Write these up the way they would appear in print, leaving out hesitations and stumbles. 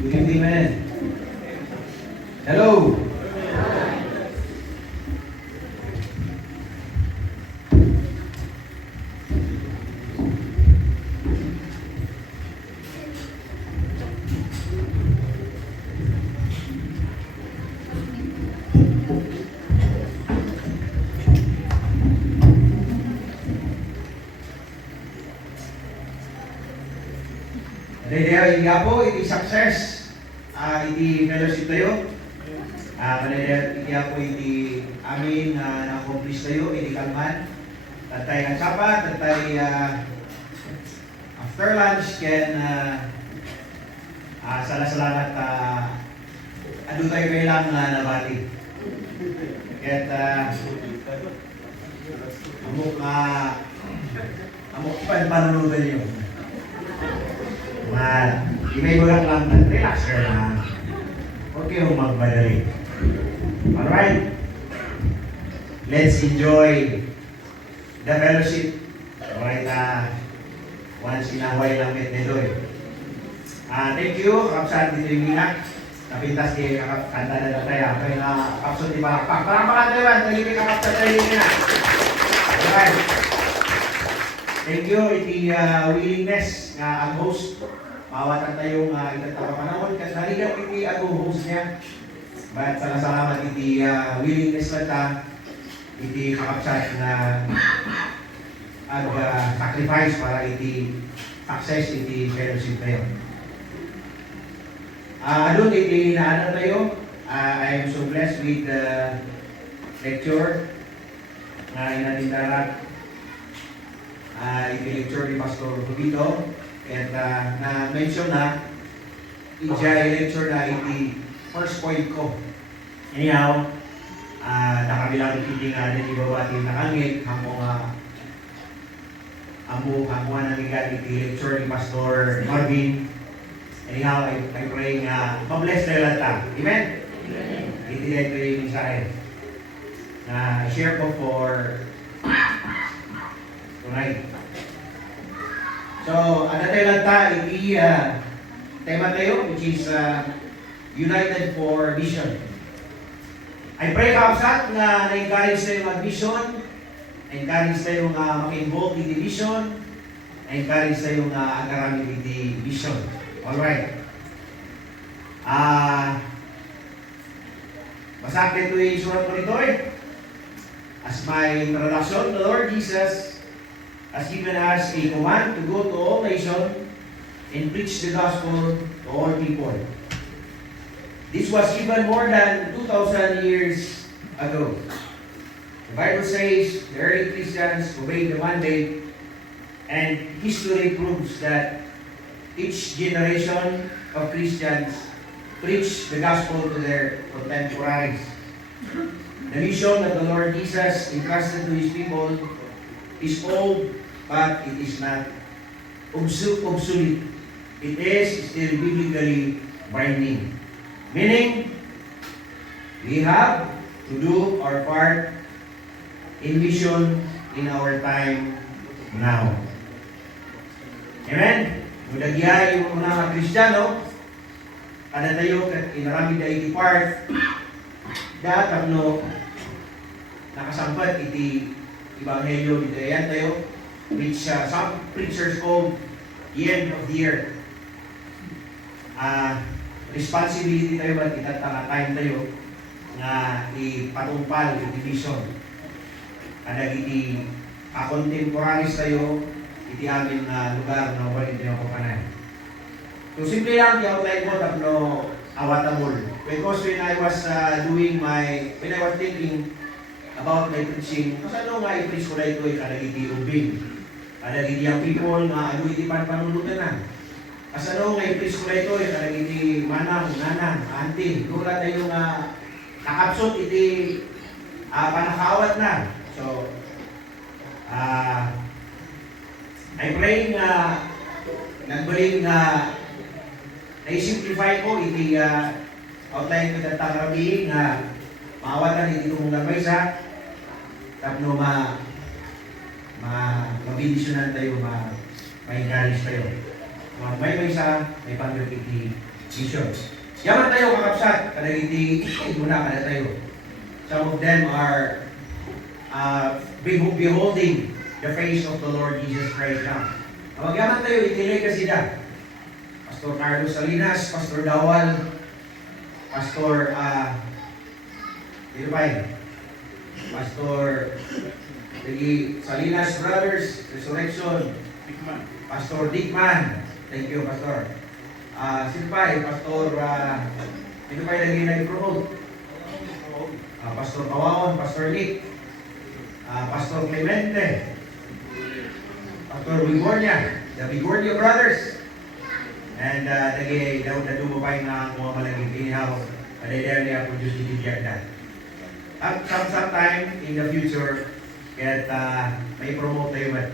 Good evening, man. Hello. Kanaya hindi po, iti success. Iti fellowship tayo. Kanaya hindi po, iti amin na-accomplish tayo, iti kalman. Tatay ang sapat, tatay after lunch, can salamat ado tayo kailang nabati. At amok panunudan nyo. Imay mo lang relaxer lang. Huwag kayong magmadali. Alright? Let's enjoy the fellowship. Alright, once in a while lang nito eh. Thank you, Kapsan dito yung minak. Napintas kayo kakapkanta na tayo. Kaya kapsun di balakpak. Parang makatawa, talibig kakapsan tayo yung minak. Alright. Thank you, iti willingness nga ang host. Mawatan tayong itatapa panahon. Kasi naligaw iti ang host niya. But salamat iti willingness na ta. Iti kakapsat na sacrifice para iti success iti fellowship tayo. Doon iti naano tayo. I am so blessed with the lecture na inatindarat. Iti lecture ni Pastor Rubito. At na-mention na lecture na iti first point ko. Anyhow, nakabilang iti nga din ibabati nakangit hamo na nangyagat iti lecture ni Pastor Marvin. Anyhow, I pray nga mabless na lang ta. Amen? Iti ito yung mensahe na share ko for tonight. So, tayo lang ta, iti tema tayo, which is United for Vision. I pray kapsat nga na-encourage tayo mag-vision, na-encourage tayo nga mag-involve in the vision, na-encourage tayo nga agaramit in the vision. Alright. Masakit ito yung surat ko nito eh. As my introduction, the Lord Jesus has given us a command to go to all nations and preach the gospel to all people. This was given more than 2,000 years ago. The Bible says the early Christians obeyed the mandate, and history proves that each generation of Christians preached the gospel to their contemporaries. The mission that the Lord Jesus entrusted to His people is old, but it is not obsolete. It is still biblically binding. Meaning, we have to do our part in mission in our time now. Amen? Mudagya yung mga Kristiyano, kada tayo inarami da iti part, datang no nakasampat iti Ebanghelyo dito yan tayo, which some preachers call the end of the year. Responsibility tayo ba, time tayo nga ipatungpal iti vision. Kada iti contemporaries tayo, iti amin na lugar na wala iti ako panay. So simple lang, i-outline mo tapno awatamol. Because when I was when I was thinking about my preaching, kasi ano nga i-preach ko na ito ay kadagiti ubing. Kadagiti ang people nga ano iti panpanunutan na. Kasi ano nga i-preach ko na ito ay kadagiti manang, nanang, auntie. Doon na tayo nga nakapsot iti panakawat na. So, I pray nga nagbaling na-simplify ko iti outline ko datang rabi nga maawatan iti itong nagbaysa tapno mabindisyonan tayo, ma-encourage tayo. May baysa, may panggap iti mission. Yaman tayo kakapsat, kadagiti muna kada tayo. Some of them are beholding the face of the Lord Jesus Christ now. Magyaman tayo, itilay kasi na. Pastor Carlos Salinas, Pastor Dawal, Pastor Pastor Salinas Brothers, Resurrection, Pastor Dickman, thank you Pastor. Silpay, Pastor, sino pa yung lagi nag-promote? Pastor Kawaon, Pastor Nick, Pastor Clemente, Pastor Bigornia, the Bigornia Brothers, and lagi daw na dumabay na mga malaging inihaw, padaydayan niya po Diyos itibiyag na. At sometime in the future, kahit may promote tayo man.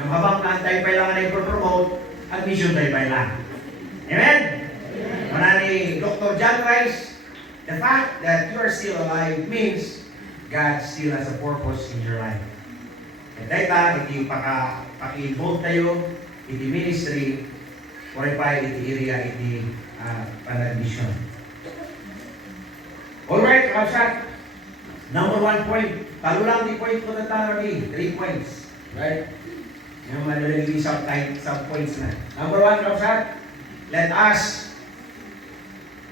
Yung habang tayo pa lang na i-promote, ang mission tayo pa lang. Amen? Manani Dr. John Rice, the fact that you are still alive means God still has a purpose in your life. At dahil iti paki-involve tayo, iti ministry, or pa iti area, iti mission. Alright, kapsat. Number 1 point. Talo lang di point ko na tarabi. 3 points. Right? Yung madalagi some points na. Number 1, kapsat. Let us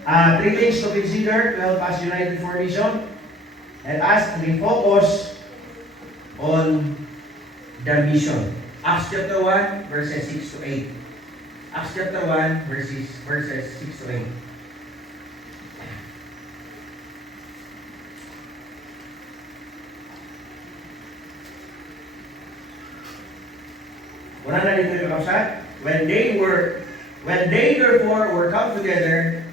3 things to consider to help us united for mission. Let us refocus on the mission. Acts chapter 1, verses 6 to 8. Acts chapter 1, verses 6 to 8. Wala na dito yung kapsat. When they therefore were come together,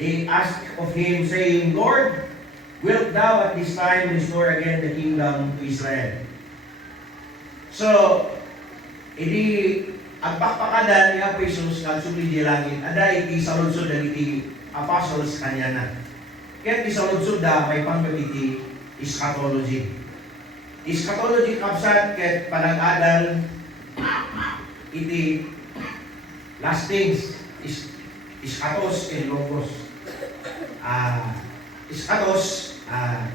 they asked of him, saying, Lord, wilt thou at this time restore again the kingdom to Israel? So, ang pakpakadan ni Apo Jesus nga sumli di langit, ada iti saludsod na iti apostles kanya na. Kaya iti saludsod na may panggabiti eschatology. Eschatology kapsat ket panag-adal iti last things is eschatos and logos. Eschatos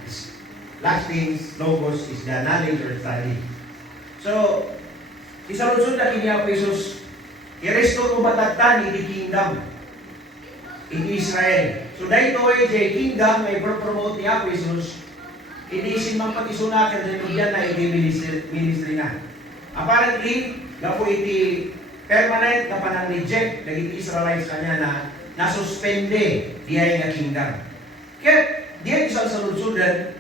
is last things, logos is the knowledge or study. So, isaludsod na kini Apo Jesus, i-restore umatatan iti kingdom in Israel. So, dahito ay kingdom may promote ni Apo Jesus, hindi simang patisunakan na bigyan na iti ministry na. Apparently, gapo iti permanent na panang-reject na iti Israelites kanya na nasuspende diay nga kingdom. Kaya, diay isang saludsudan,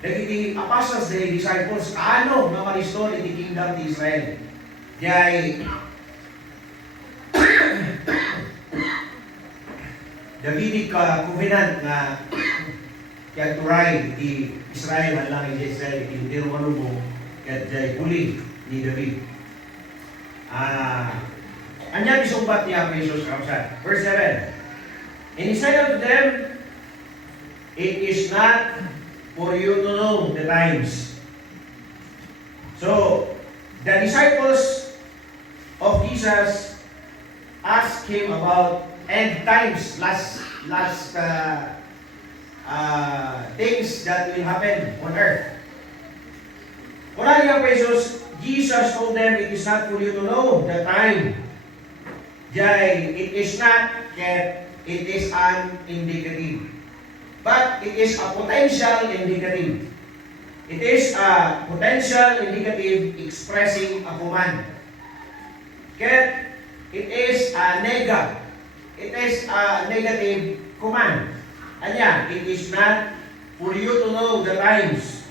nagiti apostles na disciples, ano nga ma-restore iti kingdom ti Israel? Diay, Davidic covenant nga kaya turay iti Israel, halang iti Israel, iti Deuteronomo, kaya diay huli ni David. Anya bisumbat niya kay Jesus kapsat. Verse 7. And he said unto them, it is not for you to know the times. So, the disciples of Jesus asked him about end times, last things that will happen on earth. Wala niya pa Jesus told them, it is not for you to know the time. It is not yet, it is an indicative. But it is a potential indicative. It is a potential indicative expressing a command. Kaya it is a negative. It is a negative command. Anya, it is not for you to know the times.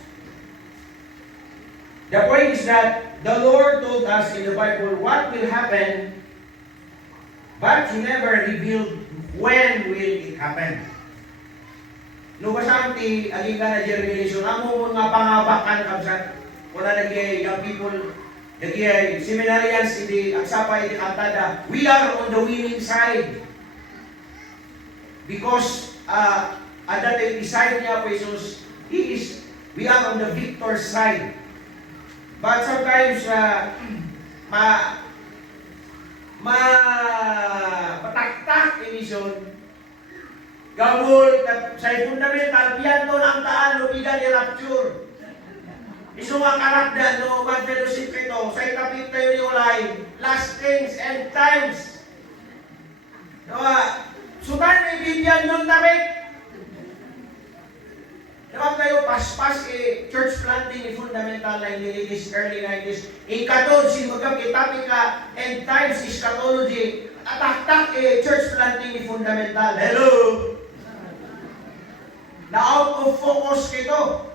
The point is that the Lord told us in the Bible what will happen, but He never revealed when will it happen. No basang ti aging ka na revelation, amo mga pangabakan kabsat, wala nagay young people, nagay seminarians, hindi agsapa, hindi kantada, we are on the winning side. Because at that time, beside niya po Jesus, we are on the victor's side. But sometimes, pataktak ini division, gabol, sa fundamental, piyanto ng taan, lubigan ni rapture. Iso nga karakda, no, man fellowship ito, sa itapit tayo ni Ulay, last things and times. Diba? Sudan, may Biblian yung tapit. Diba tayo, paspas, church planting ni fundamental na nililis early 90s. Ikatod, si magkapitapit ka, end times, eschatology, atak-tak, church planting ni fundamental. Hello! Na out of focus kito.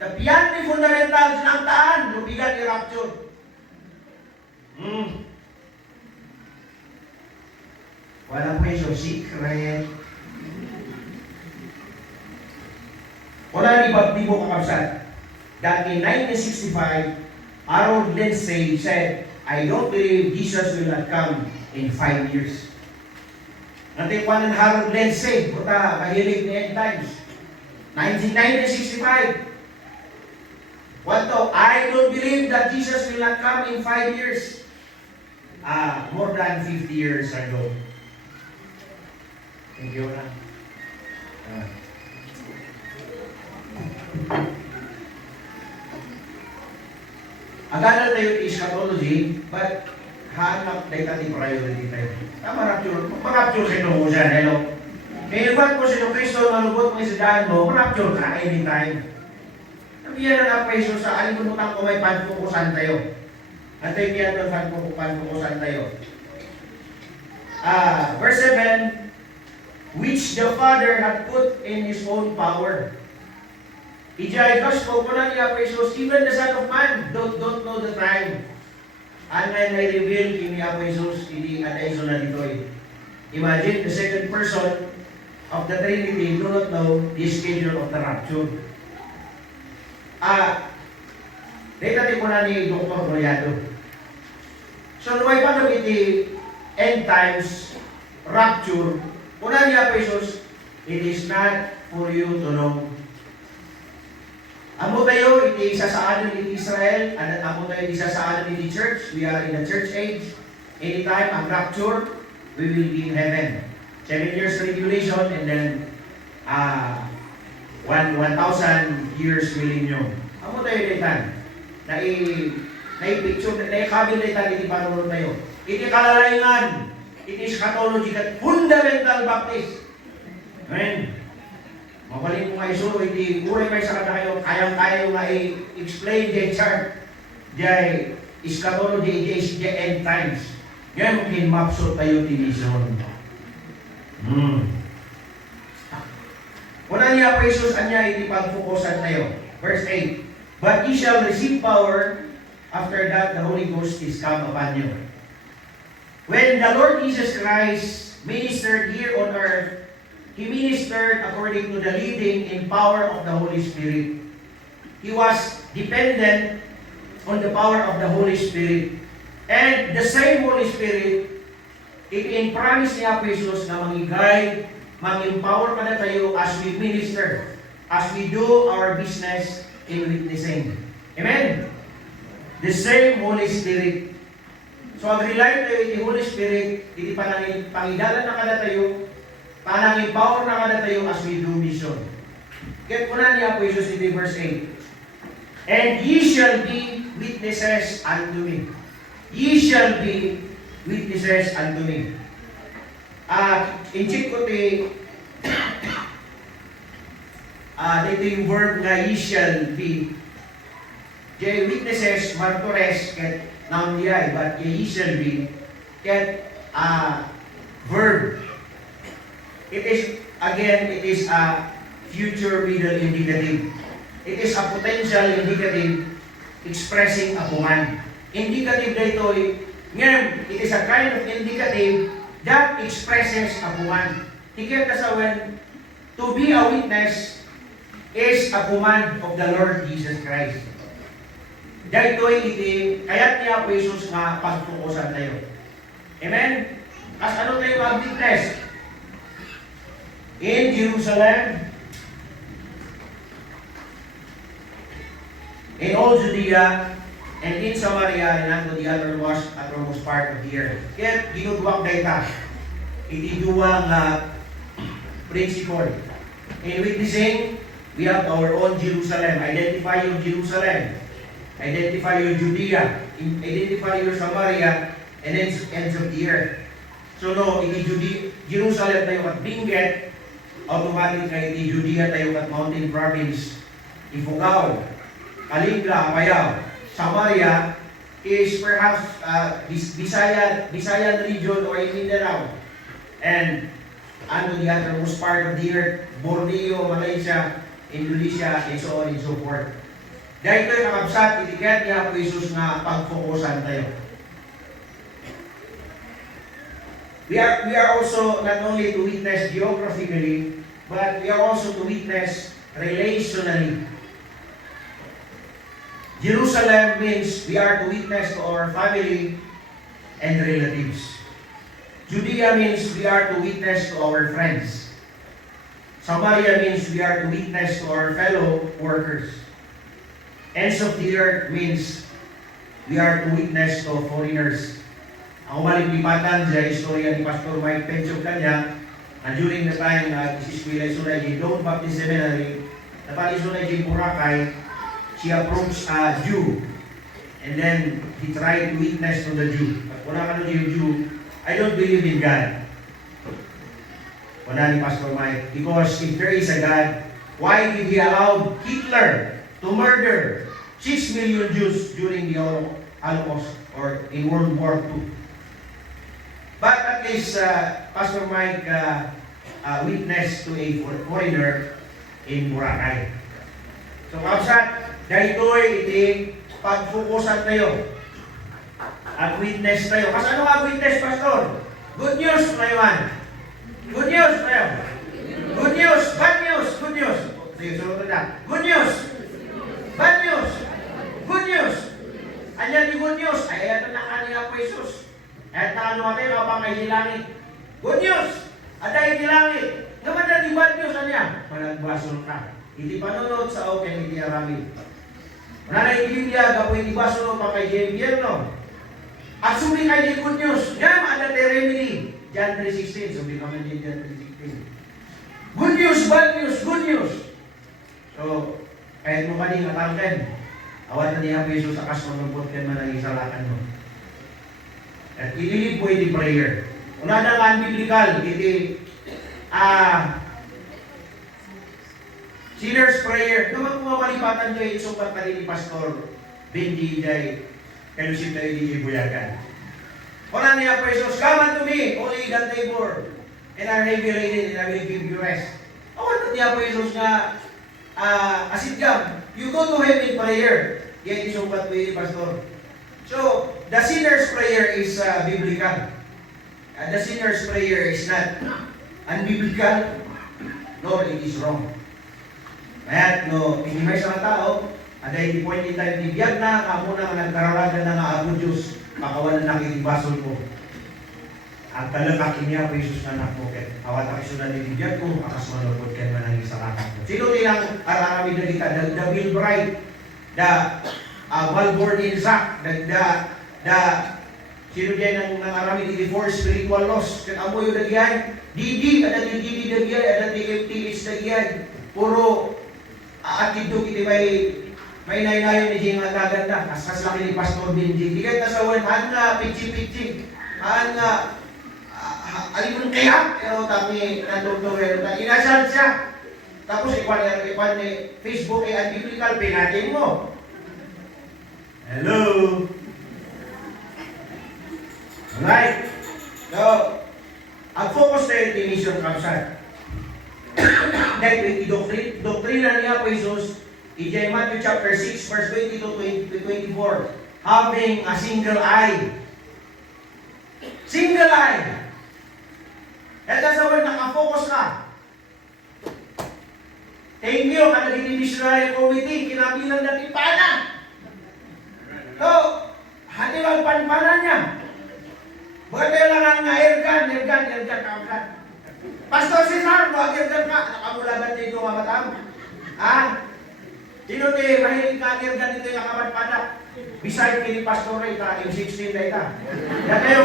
Tapian ni fundamental sinangtaan, lubigan ni rapture. Wala po yung secret. Wala ni Baptibo kakabsat that in 1965, Harold Lindsay said, I don't believe Jesus will not come in 5 years. Natikwan ng Harold Lindsay, puta, mahilig ni end times. 1965. What to? I don't believe that Jesus will not come in 5 years. More than 50 years ago. Thank you. Agad tayo yung eschatology, but hanap tayo tati priority tayo. Marapture kayo mo dyan, hello? Kaya ba't po sino Kristo, malubot mo isadaan mo, marapture ka anytime. Nabiyan na nga peso sa alimutan ko may panpukusan tayo. At tayo biyan ng panpukusan tayo. Verse 7, which the Father had put in His own power. Ijay gospel ko na niya peso, even the Son of Man don't know the time. And then I reveal kini Apo Jesus, hindi adaiso na dito. Imagine the second person of the Trinity do not know the schedule of the rapture. Dito ko na ni Dr. Boyado. So, lumay pa kami iti end times, rapture, una niya po Jesus, it is not for you to know. Amo tayo, iti isasaanan iti Israel, amo tayo iti isasaanan iti church, we are in the church age, anytime ang rapture, we will be in heaven. 7 years tribulation, and then 1,000 years millennium. Amo tayo daytan. Nai-picture, nai-kabil daytan iti panunod tayo. Iti kalalaingan, iti eschatology kat fundamental baptist. Amen. Mabalin mo nga isuro, iti uray may sa kada kayo, kayang-kaya nga i-explain the chart. Di eschatology, di end times. Ngayon, kinmapsot tayo tinison. Una niya po Jesus, anya iti pagpukusan tayo. Verse 8, but ye shall receive power, after that the Holy Ghost is come upon you. When the Lord Jesus Christ ministered here on earth, He ministered according to the leading in power of the Holy Spirit. He was dependent on the power of the Holy Spirit. And the same Holy Spirit, in-promise niya po Jesus na mag-guide, mag-empower pa na tayo as we minister, as we do our business in witnessing. Amen? The same Holy Spirit. So, ang-rely tayo in the Holy Spirit, iti pangidalan na kada tayo, panang-empower na kada tayo as we do mission. Kaya po na niya po Jesus in verse 8. And ye shall be witnesses unto me. Ye shall be witnesses unto me. In-check ko dito yung verb nga ye shall be. Kaya witnesses, martores, ket noun diay, but ye shall be, ket verb. It is a future middle indicative. It is a potential indicative expressing a command. Indicative dito ngayon, it is a kind of indicative that expresses a command. Higit sa when to be a witness is a command of the Lord Jesus Christ. Dahito iti, kaya't niya po Jesus nga pagpukusan tayo. Amen? As ano tayo mag-witness? In Jerusalem, in all Judea, and in Samaria, and unto the uttermost part of the earth. Kaya ginudwag dayta. iti duwa nga principle. In witnessing, we have our own Jerusalem. Identify your Jerusalem. Identify your Judea. Identify your Samaria. And then ends of the earth. So no, iti Jerusalem tayo kat Benguet, automatic na iti Judea tayo kat Mountain Province, Ifugao, Kalinga, Apayao. Samaria is perhaps Visayan region or in Mindanao. And ano the othermost part of the earth, Borneo, Malaysia, Indonesia, and so on and so forth. Dahil ito'y nakabsat, itikat niya po Isus nga pagfokusan tayo. We are also not only to witness geographically, but we are also to witness relationally. Jerusalem means we are to witness to our family and relatives. Judea means we are to witness to our friends. Samaria means we are to witness to our fellow workers. Ends of the earth means we are to witness to foreigners. Ang umalipipatan sa istorya ni Pastor Mike Penchok kanya, na during the time na isiskwila isunay di Doon Baptist Seminary, napalisunay di Boracay, she approached a Jew, and then he tried to witness to the Jew. But wala ka nun yung Jew, I don't believe in God. Wala ni Pastor Mike. Because if there is a God, why did he allow Hitler to murder 6 million Jews during the Holocaust or in World War II? But at least Pastor Mike witnessed to a foreigner in Boracay. So kapsat, dahito'y iti pagfokusan tayo at witness tayo. Kasi ano nga witness, Pastor? Good news ngayon. Good news ngayon. Good news, bad news, good news. Sige, sunod na. Good news, bad news, good news. Anyan di good news, ay ito na kanina po Jesus. At nakano natin kapag may dilangit. Good news! At ay dilangit. Naman na di bad news niya. Malagbason ka. Hindi panunod sa okay, hindi arami. Wala na ibibigya, gapo hindi basunod pa kay Jembierno. At sumi kay di good news. Yan, ada the remedy. John 3:16. Sumi naman din John 3:16. Good news, bad news, good news. So, kahit mo ka din natangkan, awat na niya po Isus sa kasmanumpot ka man ang isalakan mo. At ililip po iti prayer. Una na nga biblical, iti sinner's prayer. Naman kung malipatan nyo, isukat ka rin ni Pastor Benji Jay, kalusip na iti ibuyagan. Una niya po Jesus, come unto me, only that labor, and are heavy laden, and I will give you rest. Awan niya po Jesus nga, asidyam, you go to him in prayer. Yan isukat po iti Pastor. So, the sinner's prayer is biblical. The sinner's prayer is not unbiblical, nor it is wrong. Kaya, no, hindi may sa tao, at ay point in time, ibiyag na, kamo na nagkararagan na nga ako Diyos, makawalan na kitibasol ko. At talakak niya po Jesus na nakpoket. Awat ang isunan ni ibiyag ko, akas manupod kayo man ang isalakan ko. Sino nilang arami na kita? The Will Bride, the Valborn in Zach, sino dyan ang arami di four spiritual laws. Kat amo yung nagyan, didi, ada di didi nagyan, ada di MTH nagyan. Puro atidog iti may nainayon ni Jing ang gaganda. Asas laki ni Pastor Benji. Di ka nasawan, haan nga, pitching. Haan nga, alimon kaya. Pero kami nandong-tong inasal siya. Tapos ikwan ni Facebook ay unbiblical, pinatin mo. Hello? Alright? So, ang focus tayo ni Mission Kapsat. Dahil doktrina niya po Jesus, in Matthew chapter 6, verse 22 to 24, having a single eye. Single eye! At sa word, nakafocus ka. Thank you, kanaging missionary committee, kinabilang natin pana. So, hati bang panpanan niya. Bukan lang nga airgun, kapkat. Pastor Cesar, buhat airgun ka, nakamulagan dito mga matam. Sino ti, mahilig ka airgun dito yung nakamatpadak. Beside kini Pastor Ray, M16 na ita. Yan kayo,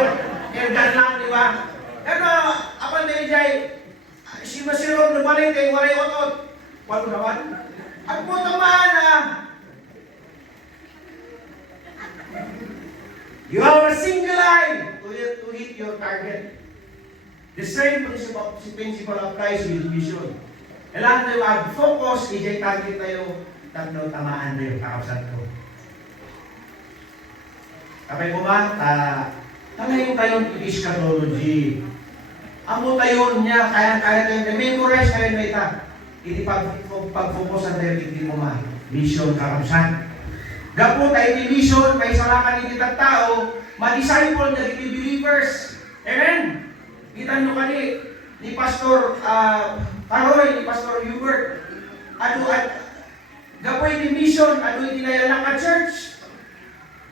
airgun lang, di ba? Pero, masirog na balik kay waray otot. Walo naman. At mo tamaan you have a single eye to hit your target. The same principle applies with mission. Kailangan tayo mag-focus, ijay target tayo, tatlo tamaan tayo, kakapsat ko. Kapag kumat, talayo tayong eschatology. Amo tayo niya, kaya tayo, memorize tayo na ita. Hindi pag-focusan tayo, hindi mo ma. Mission, kakapsat. Gapo tayo ni mission, may salakan ni kitang tao, ma-disciple na rin believers. Amen? Kita nyo kani, ni Pastor Karoy, ni Pastor Hubert. Gapoy ni mission, ito'y tinayalak at church.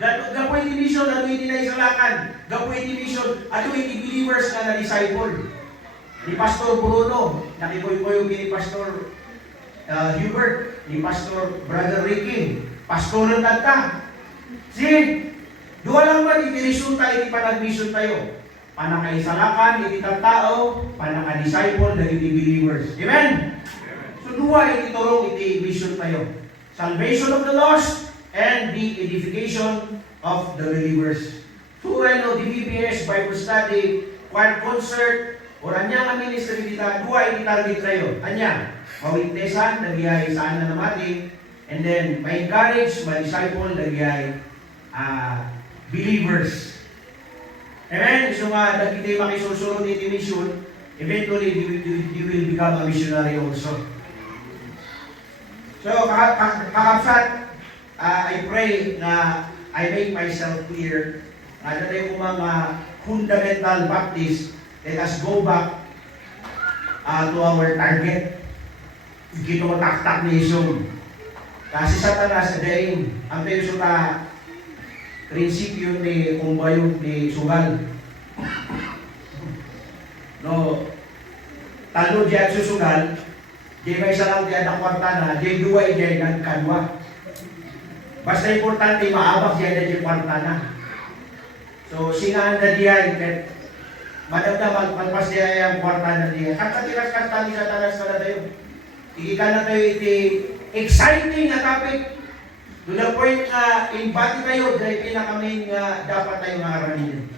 Gapoy ni mission, ito'y tinayasalakan. Gapoy ni mission, ito'y ni believers na na-disciple. Ni Pastor Bruno, nakikoy-koy ni Pastor Hubert, ni Pastor Brother Ricky, Pastor ng tata. See, duwa lang ba, itirisyon tayo, ipanag-mission tayo. Panakaisalakan, iti tao, panaka-disciple, na iti believers. Amen? So, duwa, ititurong, iti mission tayo. Salvation of the lost, and the edification of the believers. So, the BBS, Bible study, choir concert, or anyang ministry dita, duwa, iti-target tayo. Anya, mawitnessan, nagyay saan na namati, and then, ma-encourage, ma-disciple, nagyay believers. Amen? So nga, dagiti makisusunod iti mission, eventually, you will become a missionary also. So, kakapsat, I pray na I make myself clear na dali ko mga fundamental Baptist, let us go back to our target. Gito mo tak-tak ni Isun. Kasi Satanas, daing, ang tayo sa prinsipyo ni kumbayog ni Sugal. No, talo diyan susugal, di may isa lang diyan ang kwarta na, di duway diyan nagkanwa. Basta importante, maabak diyan na diyan kwarta na. So, sinaan na diyan, madamdaman, magpas diyan ang kwarta na diyan. Katiras-kasta ni Satanas ka na tayo. Ikikan na tayo iti exciting na topic. To the point na embody tayo, dahil pinakaming dapat tayo maaramin.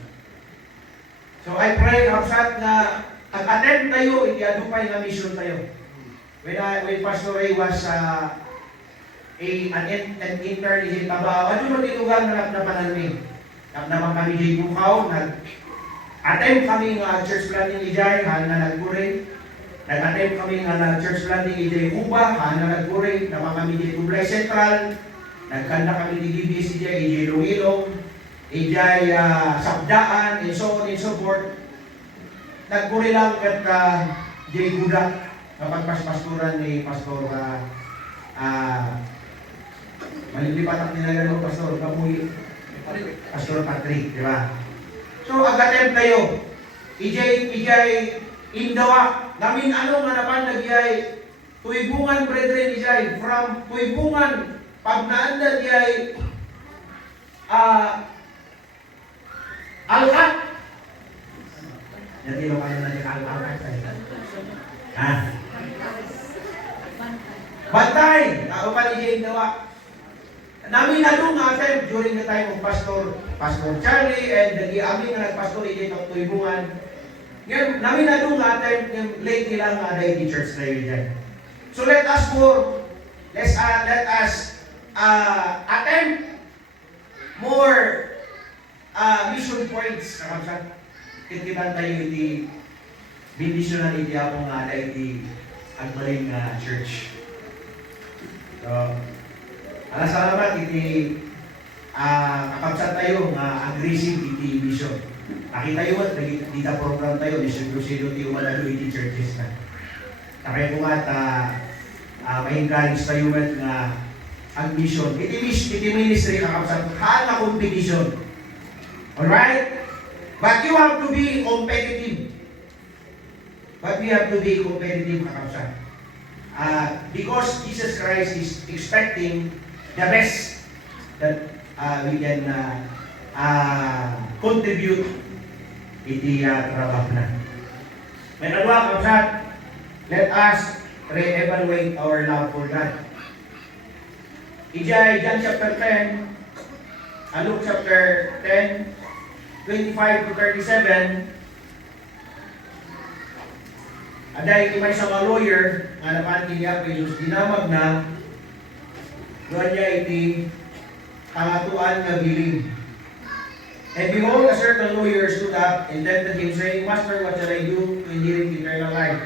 So I pray, kapsat na attend tayo, i-adupay na mission tayo. When Pastor Ray was an intern, isip taba, ano mo tinugang na panalmi? Naman kami di bukaw, nag-attend kami church planting ijay, na nagpuri. Nag-attend kami church planting ijay Cuba, na nagpuri. Naman kami di Tublay Central. Nagkanda kami ni DBC dyan, ijay Lungilong, ijay Sabdaan, and so on and so forth. Nagpuri lang kat Jay Budak, kapag paspasturan ni Pastor malilipat ang nilagan mo, Pastor Kamuy, Pastor Patrick, di ba? So, agatem tayo, ijay Indawa, namin ano nga naman nagyay, tuibungan, brethren, ijay, from tuibungan, pag naanda diyay alkat. Yan tino kayo na di alkat. Ha? Bantay! Tao pa ni Jane Dawa. Namin na doon natin during the time of Pastor Charlie and the amin na nagpastor ijay ng tuibungan. Ngayon, namin na doon natin late nilang the church na yun dyan. So let us attempt more mission points. Kititan tayo iti bindisyonan iti apong iti agmaling church. So, salamat iti kapagsan tayo nga aggressive iti mission. Nakita yun at nagita program tayo, distribution iti umalalo iti churches na. Kaya kung at ma-encourage tayo nga ang mission. Iti ministry kakapsat, haan na competition. Alright? But you have to be competitive. Kakapsat. Because Jesus Christ is expecting the best that we can contribute iti trabaho na. May nalwa, kakapsat, let us re-evaluate our love for God. Ijay, John chapter 10, Luke chapter 10, 25 to 37, aday kimay sa mga lawyer, nga napantin niya po Jesus, dinamag na, doon niya iti pangatuan na biling. And behold, a certain lawyer stood up and tempted him, saying, Master, what shall I do to inherit eternal life?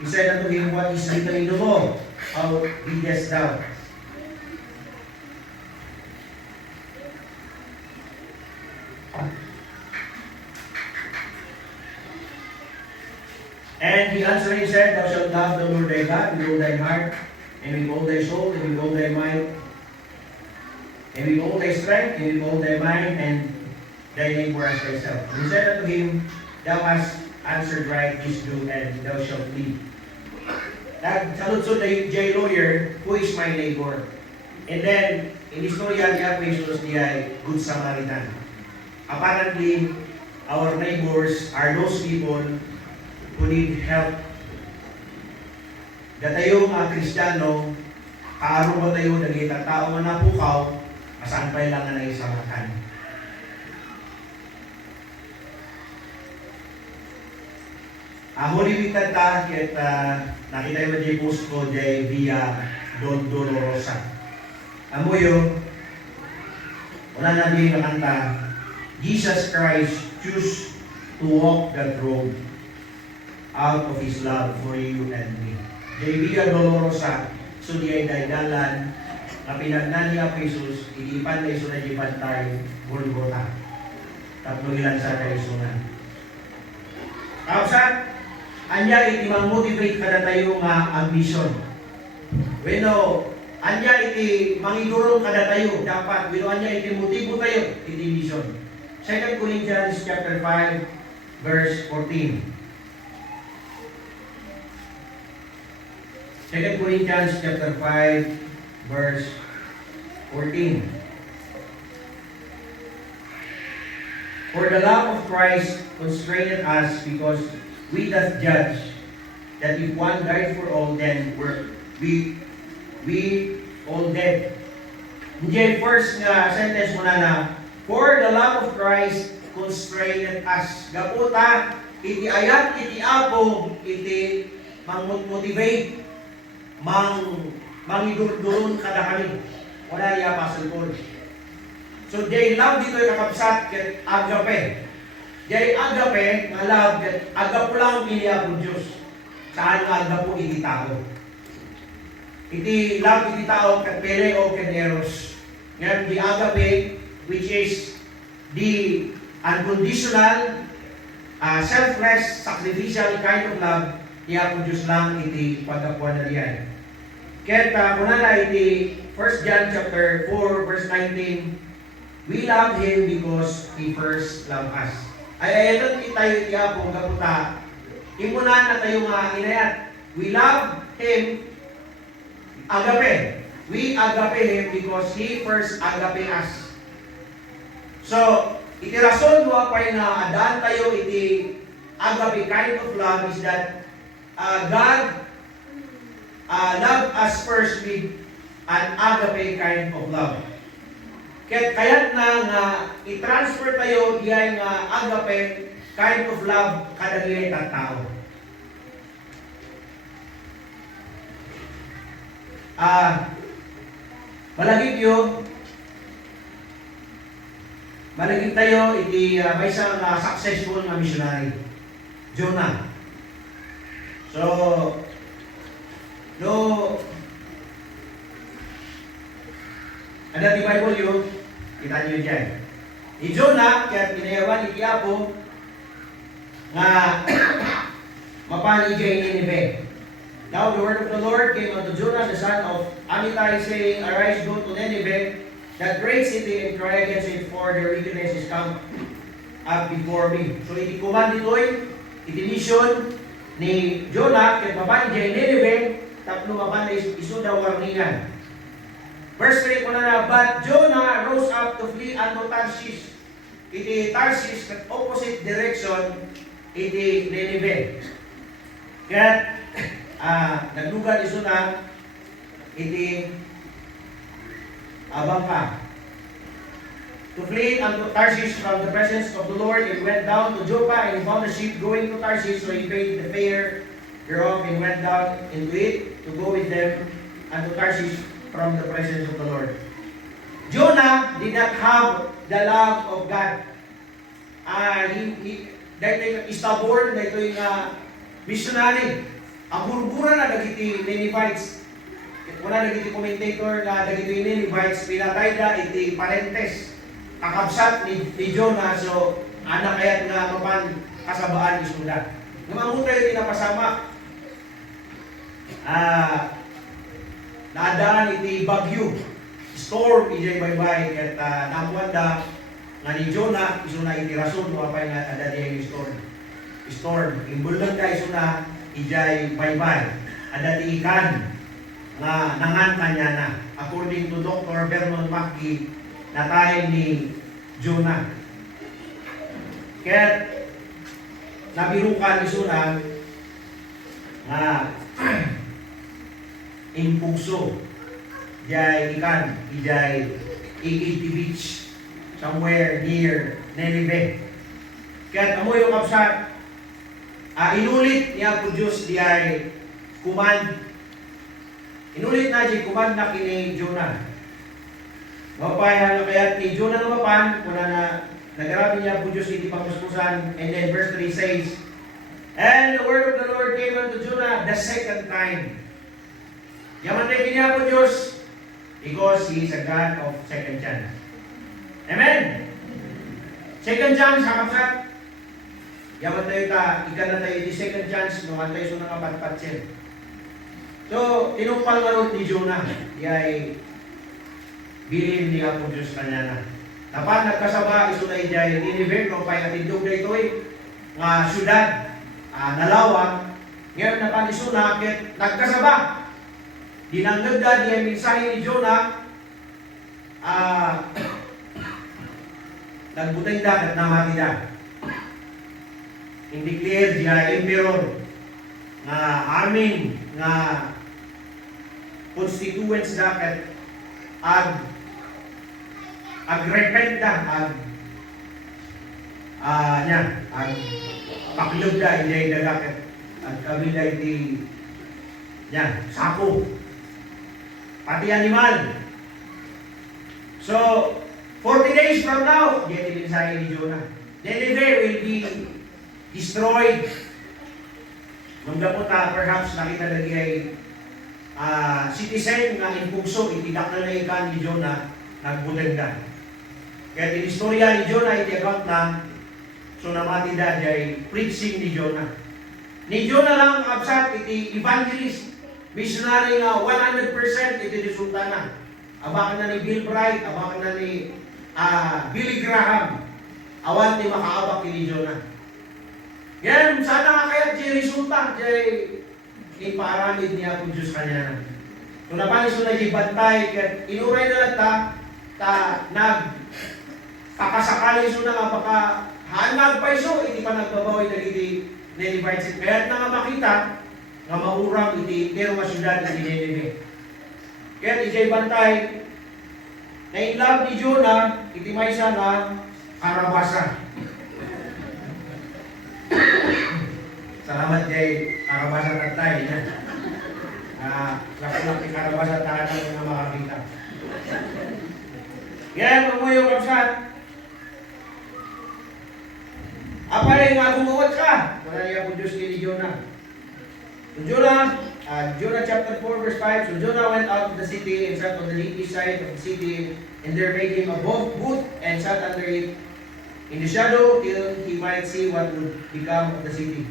He said unto him, What is written in the law? How readest thou? And he answering said, Thou shalt love the Lord thy God with all thy heart, and with all thy soul, and with all thy might, and with all thy strength, and with all thy mind, and thy neighbor as thyself. And he said unto him, Thou hast answered right, this do, and thou shalt live. Nagsaludsod na yung lawyer, who is my neighbor? And then, in istorya niya, Jesus niya, Good Samaritan. Apparently, our neighbors are those people who need help. Datayong Kristiyano, kaaro ba tayo, nagitang tao man napukaw, asaan pa lang na naisamakan. Huli wikad ta, kit nakita yung di post ko, jay via Don Dolorosa. Amo yun, wala na din nakanta, Jesus Christ choose to walk that road out of His love for you and me. Jay via Dolorosa, so di ay daydalan, na pinagnan niya Jesus, idipan na iso na dipan tayo, Golgota. Tapos ilan sa kaisunan. Kausan, anya iti mang-motivate kada tayo nga ambition. Bueno, anya iti mangidurong kada tayo dapat. Bueno, anya iti motibo tayo iti mission. 2 Corinthians chapter 5 verse 14. 2 Corinthians chapter 5 verse 14. For the love of Christ constraineth us, because we doth judge that if one died for all, then we all dead. Hindi first nga sentence mo na, for the love of Christ constraineth us. Gaputa, iti ayat, iti apo, iti mang-motivate, mangidurun kada kami. Wala niya Apostle Paul. So, they love dito yung kakapsat, ket agape. Jay agape, nga love, ket agapo lang piliya po Diyos. Saan nga agapo iti tao? Iti love iti tao, ket peleo, ket eros. Ngayon, the agape, which is the unconditional, selfless, sacrificial kind of love, niya po Diyos lang iti pagkapuan na diyan. Ket kuna na iti 1 John chapter 4 verse 19, we love Him because He first loved us. Ay ayaton tayo iti apong kaputa. Imunan na tayo nga inayat. We love Him, agape. We agape Him because He first agape us. So, iti rason mo pa nga adaan tayo iti agape kind of love is that God loved us first with an agape kind of love. Kaya't na nga i-transfer tayo diyan nga agape kind of love kada dili ta tao. Malagip tayo iti may isang successful nga missionary, Jonah. So, ano di Bible yun? Kita nyo dyan. Ni Jonah, kaya pinayawan ni Apo, nga mapani dyan Nineveh. Now the word of the Lord came unto Jonah, the son of Amittai, saying, Arise, go to Nineveh, that great city, and cry against it, for their wickedness is come up before me. So iti command ito'y, iti mission ni Jonah, kaya mapani dyan Nineveh, tapno mapani iso daw warningan. Verse 3 ko na, but Jonah rose up to flee unto Tarshish. Iti Tarshish, opposite direction, iti Nineveh. Kaya naglugar iso na iti Bangka. To flee unto Tarshish from the presence of the Lord, and went down to Joppa, and he found a ship going to Tarshish, so he paid the fare thereof, and went down into it to go with them unto Tarshish from the presence of the Lord. Jonah did not have the love of God. Dahil stubborn, dahil missionary. Ang burbura na dagiti Ninevites. Wala dagiti commentator na dagiti Ninevites, pinatay da iti parentes. Kakabsat ni Jonah, so anak kayat nga mapan kasabaan isuda. Namamutay iti napasama. Naadaan iti bagyo. Storm, ijay baybay, at namuanda nga ni Jonah, iso na iti rason, mapay nga ada niya yung storm. Imbulan ka iso na, ijay baybay. Ada ti ikan, nga nangan kanya na. According to Dr. Vernon Mackey, natay ni Jonah. Kaya, nabirukan iso na, nga, impugso. Ijay ikan, ijay Igiti Beach, somewhere near Nineveh. Kaya amo yung kapsat, inulit niya po Diyos diyay command. Inulit na diyay command na kini Jonah. Mapay kaya ni Jonah na mapan, kuna na nagarabi niya po Diyos hindi pangkuskusan, and then verse 3 says, and the word of the Lord came unto Jonah the second time. Yaman tayo niya po Diyos, because He is a God of second chance. Amen? Second chance, hakapsat. Yaman tayo ika na tayo di second chance, naman tayo so nakapatpatsin. So, tinumpal nga ni Jonah, yay, bilhin niya po Diyos kanya na. Dapat nagkasaba, iso na ijay, Nineveh, kung pa'y natindog na ito'y, nga syudad, nalawang, ngayon na paniso na, nagkasaba. Dinanggad da diya mensahe ni Jonah, nagbutay da at namati da. Indeclare diya emperor nga amin nga constituents da kat repent da paklog da ijay dagat at kami da iti sako. Pati animal. So, 40 days from now, yan yung mensahe ni Jonah. Nineveh will be destroyed. Nung daputa, perhaps nakita lagi ay citizen nga impugso, itidak na ikan ni Jonah, nagbuteng da. Kaya inistorya ni Jonah, iti-account na, so namati da jay preaching ni Jonah. Ni Jonah lang kapsat, iti evangelist, missionary nga 100% iti resulta na. Abakan na ni Bill Bright, abakan na ni Billy Graham. Awan ti makaabak ni Jonah. Yan, sana nga kaya di resulta, di iparamid niya kung Diyos kanya na. Kung napanis na di bantay, inuray na lang kakasakali so na nga baka hanag pa iso, hindi pa nagbabawi na hindi Ninevites. Kaya na nga makita, nga maurang iti pero masyudad na Nineveh. Kaya ijay bantay na in love ni Jonah, iti may siya na karabasa. Salamat kay karabasa tatay. Lakulak ni karabasa tahan ng mga makakita. Yan, umuyo kapsat. Apay nga gumuot ka? Wala niya po Diyos ni Jonah. So Jonah chapter 4 verse 5, so Jonah went out of the city and sat on the east side of the city, and there made him a booth and sat under it in the shadow till he might see what would become of the city.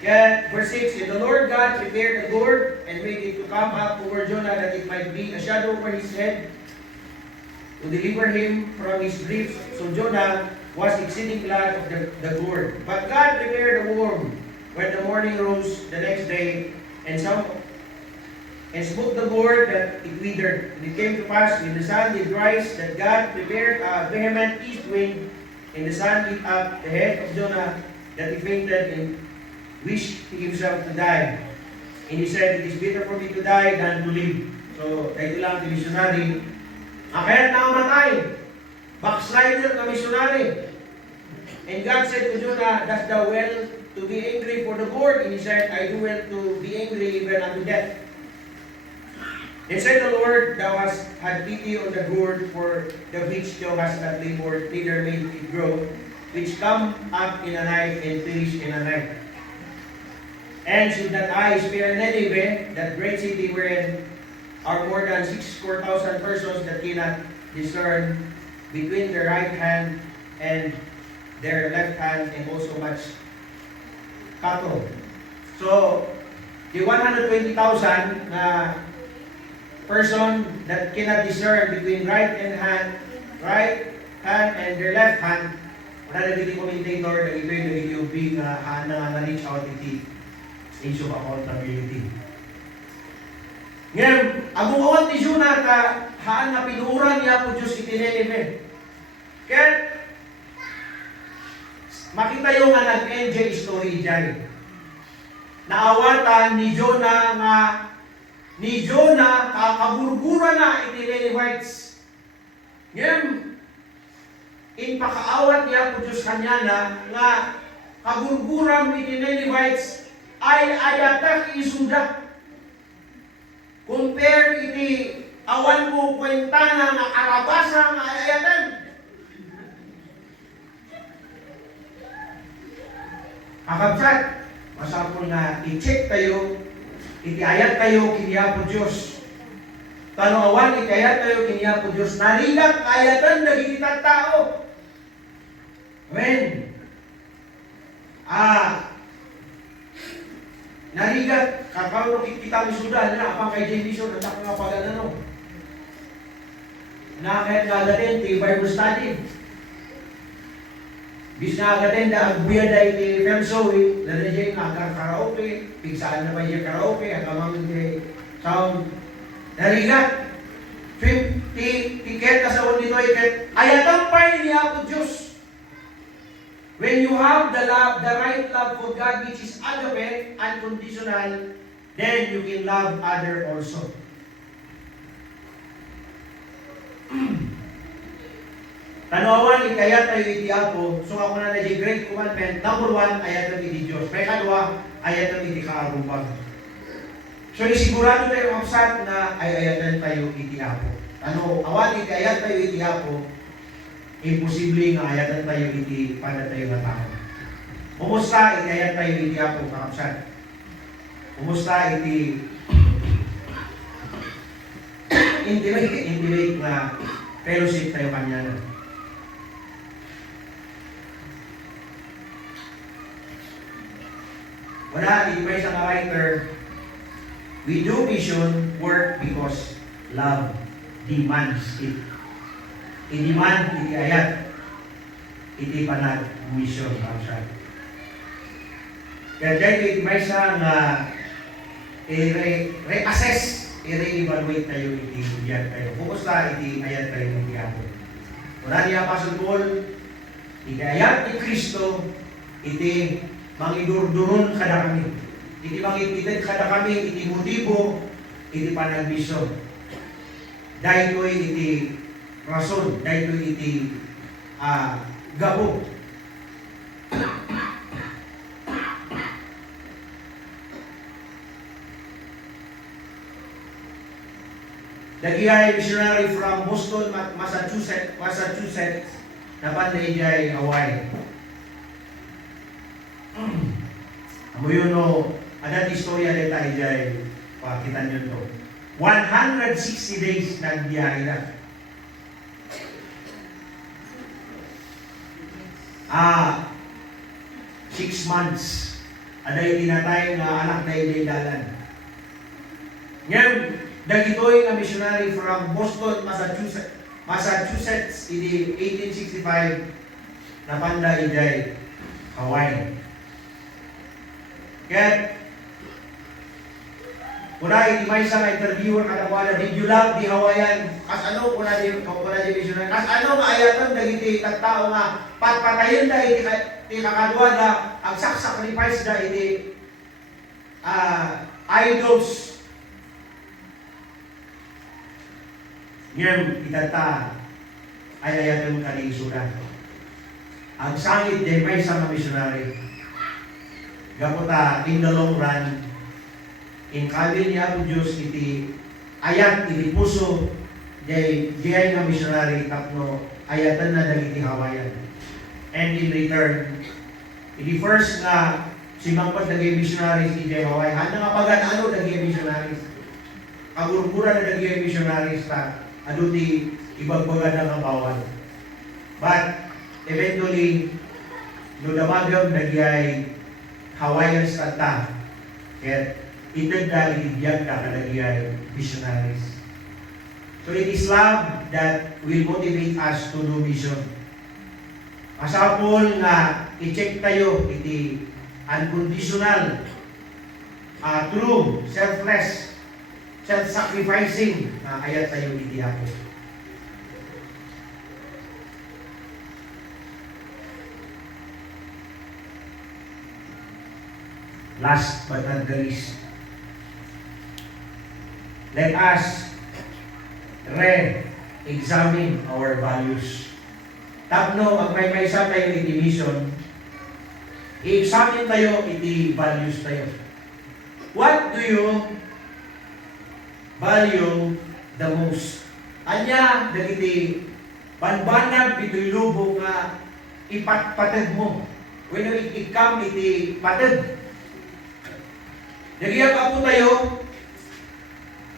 Kaya, verse 6, and the Lord God prepared a gourd and made it to come up over Jonah that it might be a shadow for his head to deliver him from his griefs. So Jonah was exceeding glad of the gourd. But God prepared a worm when the morning rose the next day, and smote the gourd that it withered. And it came to pass when the sun did rise that God prepared a vehement east wind, and the sun lit up the head of Jonah, that he fainted and wished himself to die. And he said, it is better for me to die than to live. So, dahil lang si missionary. Kaya nakamatay. Backslider ka missionary. And God said to Jonah, dost thou well to be angry for the Lord? And he said, I do well to be angry even unto death. And said the Lord, thou hast had pity on the gourd for the which thou hast not labored, neither made it grow, which come up in a night and perish in a night. And should not I spare Nineveh, that great city wherein are more than 64,000 persons that cannot discern between their right hand and their left hand, and also much cattle. So, the 120,000 na person that cannot discern between right hand and their left hand, wala na gini commentator, na ito yung nag-iubing na reach out iti issue of accountability. Ngayon, ang bukawan ni Jonah ka haan na pinuuran niya po Diyos iti Nineveh. Kaya, makita yung nga nag-enjoy story dyan. Naawatan ni Jonah kakagurgura na iti Ninevites. Ngayon, in pakaawat niya po Diyos kanya na nga kagurguram iti Ninevites ay ayatak isuda. Compare iti awan ko kwenta na nakarabasa nga ayatan. Kakabsat, masapon na i-check tayo, iti-ayat tayo kiniya po Diyos. Tanawan, iti-ayat tayo kiniya po Diyos. Narigat, ayatan, nagigitang tao. Amen. Narigat, kakao kita ni Sudan, na apang kay J.B. Son, at ako nga pag-ano. Nakakayat nga gatin, iti Bible study. Bis nga gatin, ang buya da iti Felsoy, na dyan nga karaoke, pigsaan na ba yung karaoke, ang kamang iti sound. Narigat, tiket ka sa unito, ayatang pa niya po Diyos. When you have the right love for God, which is agape, unconditional, then you can love other also. Tanawan, ikayat tayo iti Apo, so ako na di great commandment, number 1, ayat ng iti Diyos. May kadwa, ayat ng iti kaarupag. So, isigurado tayo kapsat na ay ayatan tayo iti Apo. Awan, ikayat tayo iti Apo, imposible nga ayatan tayo iti tayo nga tao. Kumusta ikayat tayo iti Apo kakapsat? Kumusta iti intimate na fellowship tayo kanya na. Wala, iti may isang writer, we do mission work because love demands it. I-demand, iti ayat, iti panag mission. Kaya dahil iti may isang re-assess, i-re-evaluate tayo iti biyag tayo. Kumusta iti ayat tayo iti Apo. Wala niya Apostle Paul, iti ayat ni Kristo, iti mangidurduron kada kami. Iti mangititid kada kami, iti motibo, iti panag-mission. Dahil ko iti rason, dahil ko iti gabo. Dagiyay missionary from Boston, Massachusetts, napanday jay Hawaii. Amo yun no, adat istorya nila tayo jay, pakitan nyo to. 160 days nagbiyahe na. 6 months. Aday tinatay nga anak na ilidalan. Ngayon, dagitoy nga missionary from Boston, Massachusetts, in 1865, napanda iday Hawaii. Kaya, kuna iti may isang interviewer kadakwala, did you love the Hawaiian? Kas ano, kuna di missionary? Kas ano nga ayatan, dagiti kattao nga, patpatayin da iti kakadwa da, ang sacrifice da iti idols. Ngayon, itata, ay ayatong kaligsunan. Ang sangit din may isang missionary. Gaputa, in the long run, in kawin niya po Diyos, iti ayat, iti puso, diay nga missionary, tapno, ayatan na dagiti hawayan. And in return, iti first nga, simangpad dagiti missionaries, iti Hawaii, handa nga pag-ano dagiti missionaries. Kagurgura na dagiti missionaries ta, ano ti ibagbaga na ng bawal. But, eventually, no damagam nagyay Hawaiians tata, kaya itagda itibiyag ka nagyay missionaries. So it is love that will motivate us to do mission. Masapol nga i-check tayo iti unconditional, true, selfless, self-sacrificing na ayat tayo iti ako. Last but not the least, let us re-examine our values. Tapno, ang may isa tayo iti mission, i-examine tayo iti values tayo. What do you value the most? Anya, dagiti banbanag iti lubong nga ipatpatag mo. When you ikam iti patag. Nagyak ako tayo,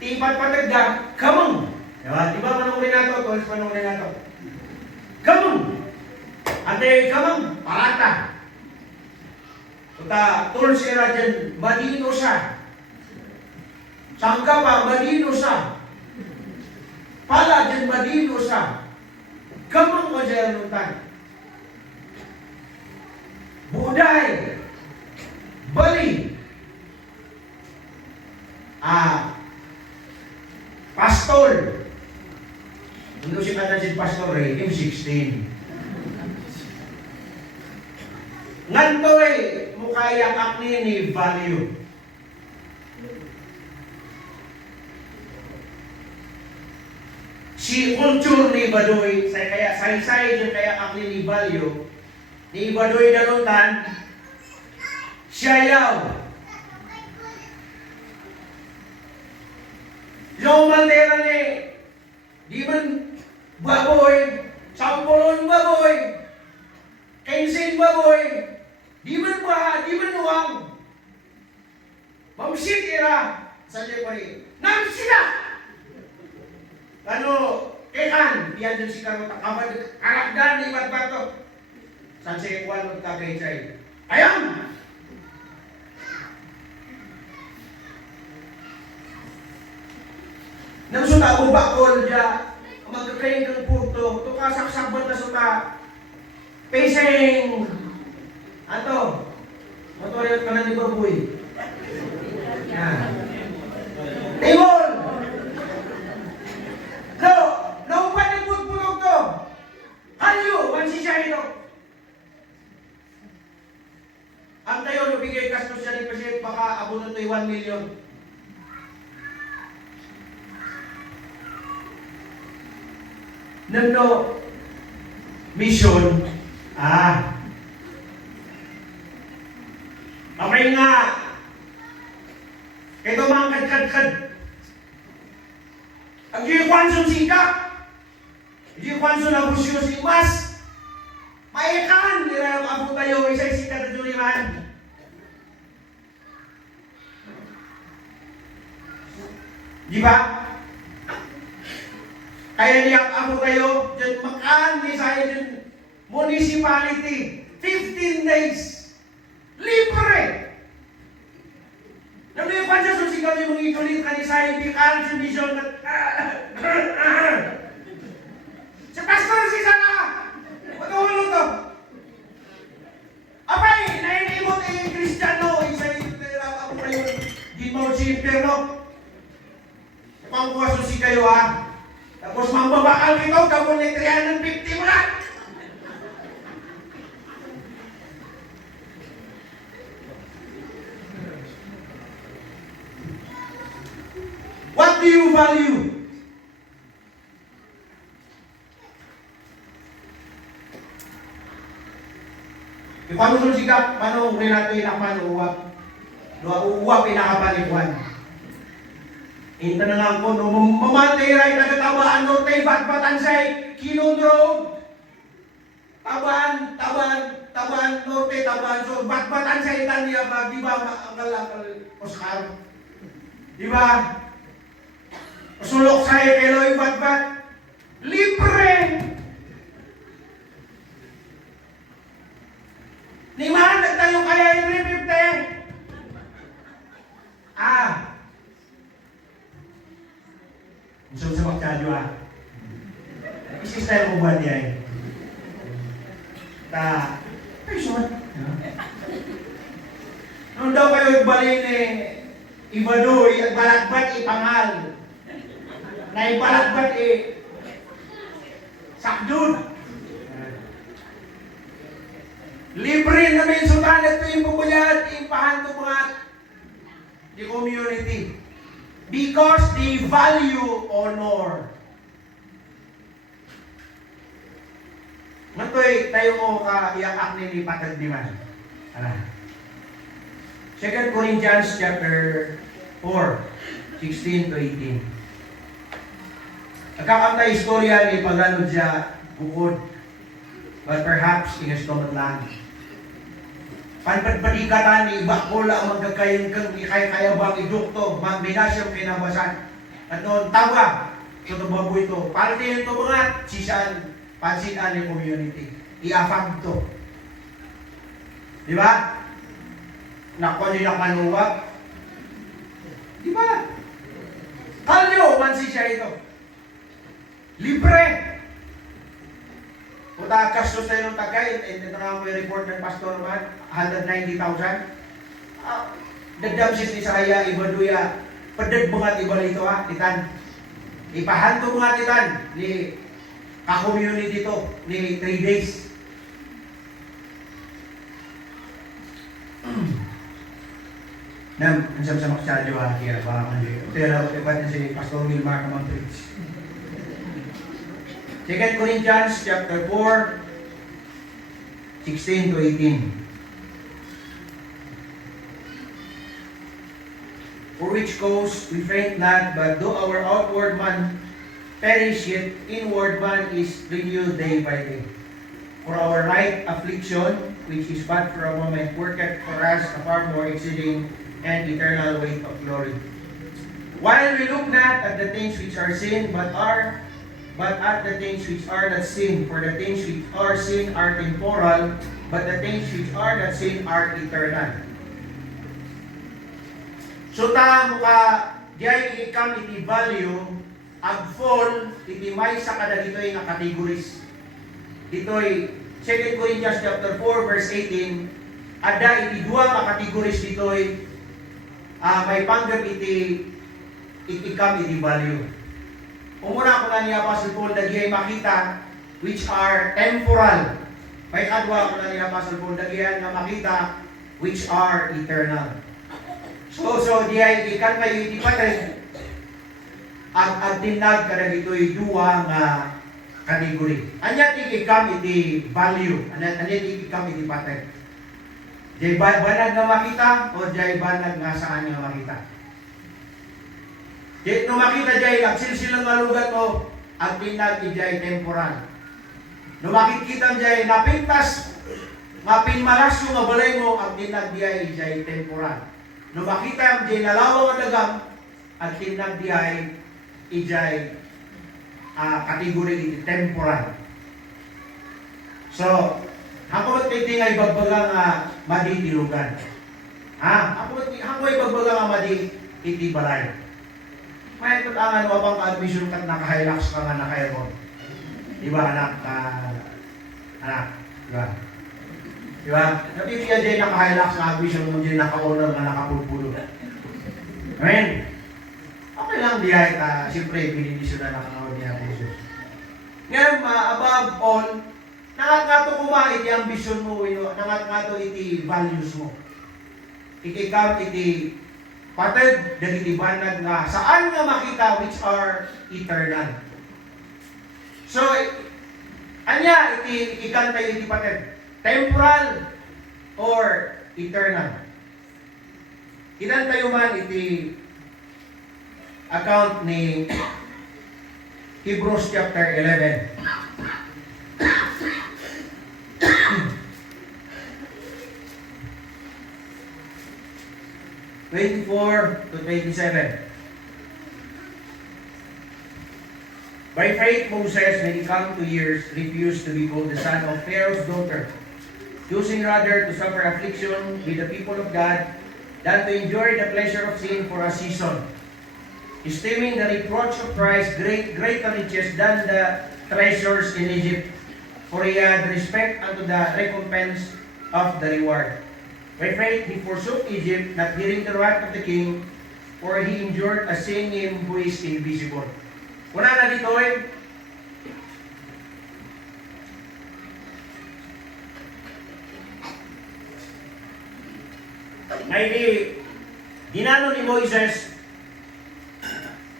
ipatpatag da, kamang. Diba manong rin nato, tulis manong rin nato. Kamang. Ante kamang, parata. Tuta, tulis sila dyan, madino sa. Sangka pa, madino sa. Pala dyan, madino sa. Kamang mo dyan nutan. Buday. Bali. Pastor. Ano si kata si Pastor Ray? M16. Ngantoy, mukaya kakni ni value. Si culture ni Badoy, kaya say-say dyan kaya kakni ni value, ni Badoy danutan, siya yaw. Yung matera ni, di man baboy, sampulon baboy, 15 baboy, di man uwang, mamsit ira, sa lepari, namsita! Ano, kekan, diyan dyan si Karuta, karagdan ni Batbato, sa sekwan ng Tagaychay. Ayam! Nang suta mo bakol dya, magkakain kang puto, ito kasaksabat na suta, peseng, ato, motoriyot ka na ni Baboy. Yan. Timon! Naupan ng putpulog to. Halyo, wansi siya ito. Ang tayo, nabigay kastos siya ni President, baka abunan ito 1 million. Nando mission, amay nga, ito mga kadkad-kad. Ang G-Kwanson sikap, G-Kwanson na busyo si Mas, maikan, nila yung apo tayo, isa'y sikat na juliman. Di ba? Kaya niyak ako tayo, dyan makaan ni saya dyan, municipality, 15 days, libre. Nablipan siya, so si kami mong itulit ka ni saya, bikaan si mission na, si pastor si sana, matulog to. Apay, nainimot ay Kristiyano, isa'y ako kayo, di mo si Impero. Pangkuwaso si kayo tapos mambabakal ito, gawin ni 350 mo na. you value? Ipanusun siya, paano rin natin inapan uwap? Uwap pinakapanikuan. Inta na nga ko, no, mamatiray, nagatabaan no, tayo batbatan sa'y kinundro. Tabaan, norte, tabaan, so batbatan sa itan niya ba, di ba, ang Oscar? Di ba? Sulok sa'yo, Eloy, batbat. Libre! Ni man, nagtayo kaya yung 350. Gusto sa magkadyo Isi-style ko ba niya ay sumat. Nung daw kayo ibalin ibadoy, at balagbat ipangal. Na ibalagbat sakdud. Libre na may sultan at yung pupulyat, ipahan to mga the community. Because they value honor. Matoy, tayo mo iyak ni patag di man. 2 Corinthians chapter 4, 16 to 18. Nagkakanta istorya ni paglanod siya bukod. But perhaps, ingastomat lang. Panpadikatan ni iba ko lang magkakayin kang kaya bang idukto, magbinasyang kinabasan. At noon, tawa, so tumaboy ito. Para din ito mga sisan, pansinan ng community. I-affag to. Di ba? Nakuha nila manuwag. Di ba? Kalyo, mansi siya ito. Libre. Kung kastos tayo ng tagay, and na may report ng pastor naman, 190,000. Nagdamsis ni Saraya, Ibaduya, padag mga ibalito titan. Ipahanto mga titan, ni ka-community to, ni 3 days. Nam, ansam sa maksadyo kaya parang hindi. Pero, ipat na si Pastor Wilmar kamang preach. 2 Corinthians chapter 4, 16 to 18. For which cause we faint not, but though our outward man perish, yet inward man is renewed day by day. For our light affliction, which is but for a moment, worketh for us a far more exceeding and eternal weight of glory. While we look not at the things which are seen, but at the things which are not seen. For the things which are seen are temporal, but the things which are not seen are eternal. So ta muka diay ikam iti value agfall iti may sa kada ditoy nga categories. Ditoy 2 Corinthians chapter 4 verse 18 ada iti dua nga categories ditoy may panggap iti ikam iti value. Umuna ko na ni Apostle Paul dagay makita which are temporal. May kadwa ko na ni Apostle Paul dagay nga makita which are eternal. So diay ikan kayo iti patay at tinag kada ditoy duwa nga category. Anya ti ikam iti value, anya ti ikam iti patay. Diay banag nga makita o diay banag nga saan nga makita. Di no makita jay agsilsilang malugat mo at pinag jay temporal. No makikita jay napintas mapinmalas yung balay mo at pinag jay temporal. No makita jay nalawaw ang dagam at pinag jay kategori iti temporal. So, ako magtitingay bagbaga nga maditilugan. Ako bagbaga nga iti balay. May kutangan mo bang admission kat naka-Hilux ka nga naka-aircon? Diba anak? Diba? Diba? Napipigyan dyan naka-Hilux na admission mo dyan naka-owner nga naka-pulpulo. Amen? Okay lang diya siyempre pinindisyon na nakangawad niya po Jesus. Ngayon, above all, nangat-ngato kumait yung ambition mo, nangat-ngato iti values mo. Ikikam iti patid dagiti banag nga saan nga makita which are eternal. So anya ikanta iti patid, temporal or eternal. Ilan tayo man iti account ni Hebrews chapter 11. 24 to 27. By faith, Moses, when he came to years, refused to be called the son of Pharaoh's daughter, choosing rather to suffer affliction with the people of God than to enjoy the pleasure of sin for a season, esteeming the reproach of Christ greater riches than the treasures in Egypt, for he had respect unto the recompense of the reward. By faith he forsook Egypt, not hearing the wrath of the king, for he endured as seeing him who is invisible. Una na dito ngay ginano ni Moises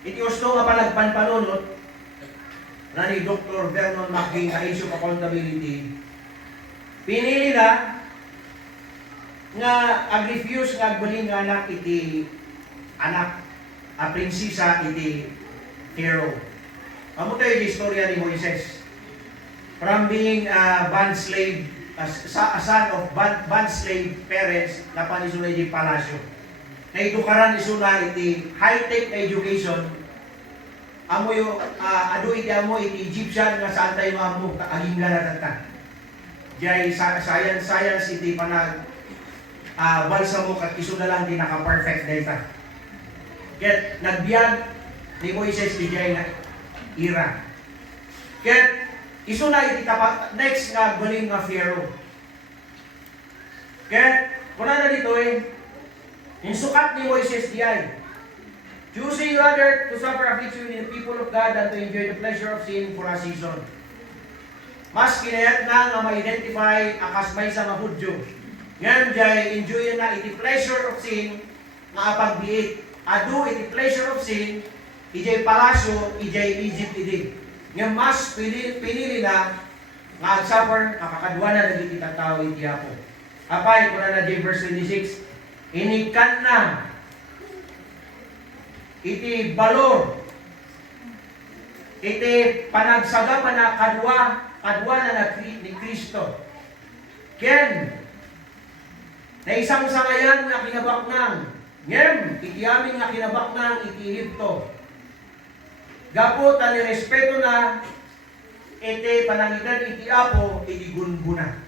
iti gusto nga palagpanpanunot na ni Dr. Vernon Macking na issue of accountability. Pinili na nga ag-refuse nga agbaling nga anak iti anak a prinsesa iti Pharaoh. Amo tayo yung istorya ni Moises. From being a bond slave, a son of bond slave parents na panisunay di palasyo. Na idukaran isuna iti high-tech education. Amo yung adu iti amo iti Egyptian nga saan tayo amo aging ganatata. Jay science iti panag balsa mo kat iso na lang di naka-perfect data. Ket nagbiag ni Moises di jay na ira. Ket iso na iti next nga guling nga Pharaoh. Ket kuna na dito yung sukat ni Moises di ay choosing rather to suffer affliction in the people of God than to enjoy the pleasure of sin for a season. Mas kinayat na nga ma-identify akas may sa nga Hudyo. Ngayon jay enjoy na iti pleasure of sin nga apagbiit. Adu iti pleasure of sin ijay palasyo ijay Egypt iti. Ngayon mas pinili na nga suffer kakakadwa na nagiti tao iti apo. Apay kuna na jay verse 26 inikan na iti balor iti panagsagapan na kadwa na ni Kristo. Ken na isang sangayan na kinabaknang ngem iti amin nga kinabaknang iti Ehipto. Gapot ani respeto na iti panangitan iti apo iti gunbuna.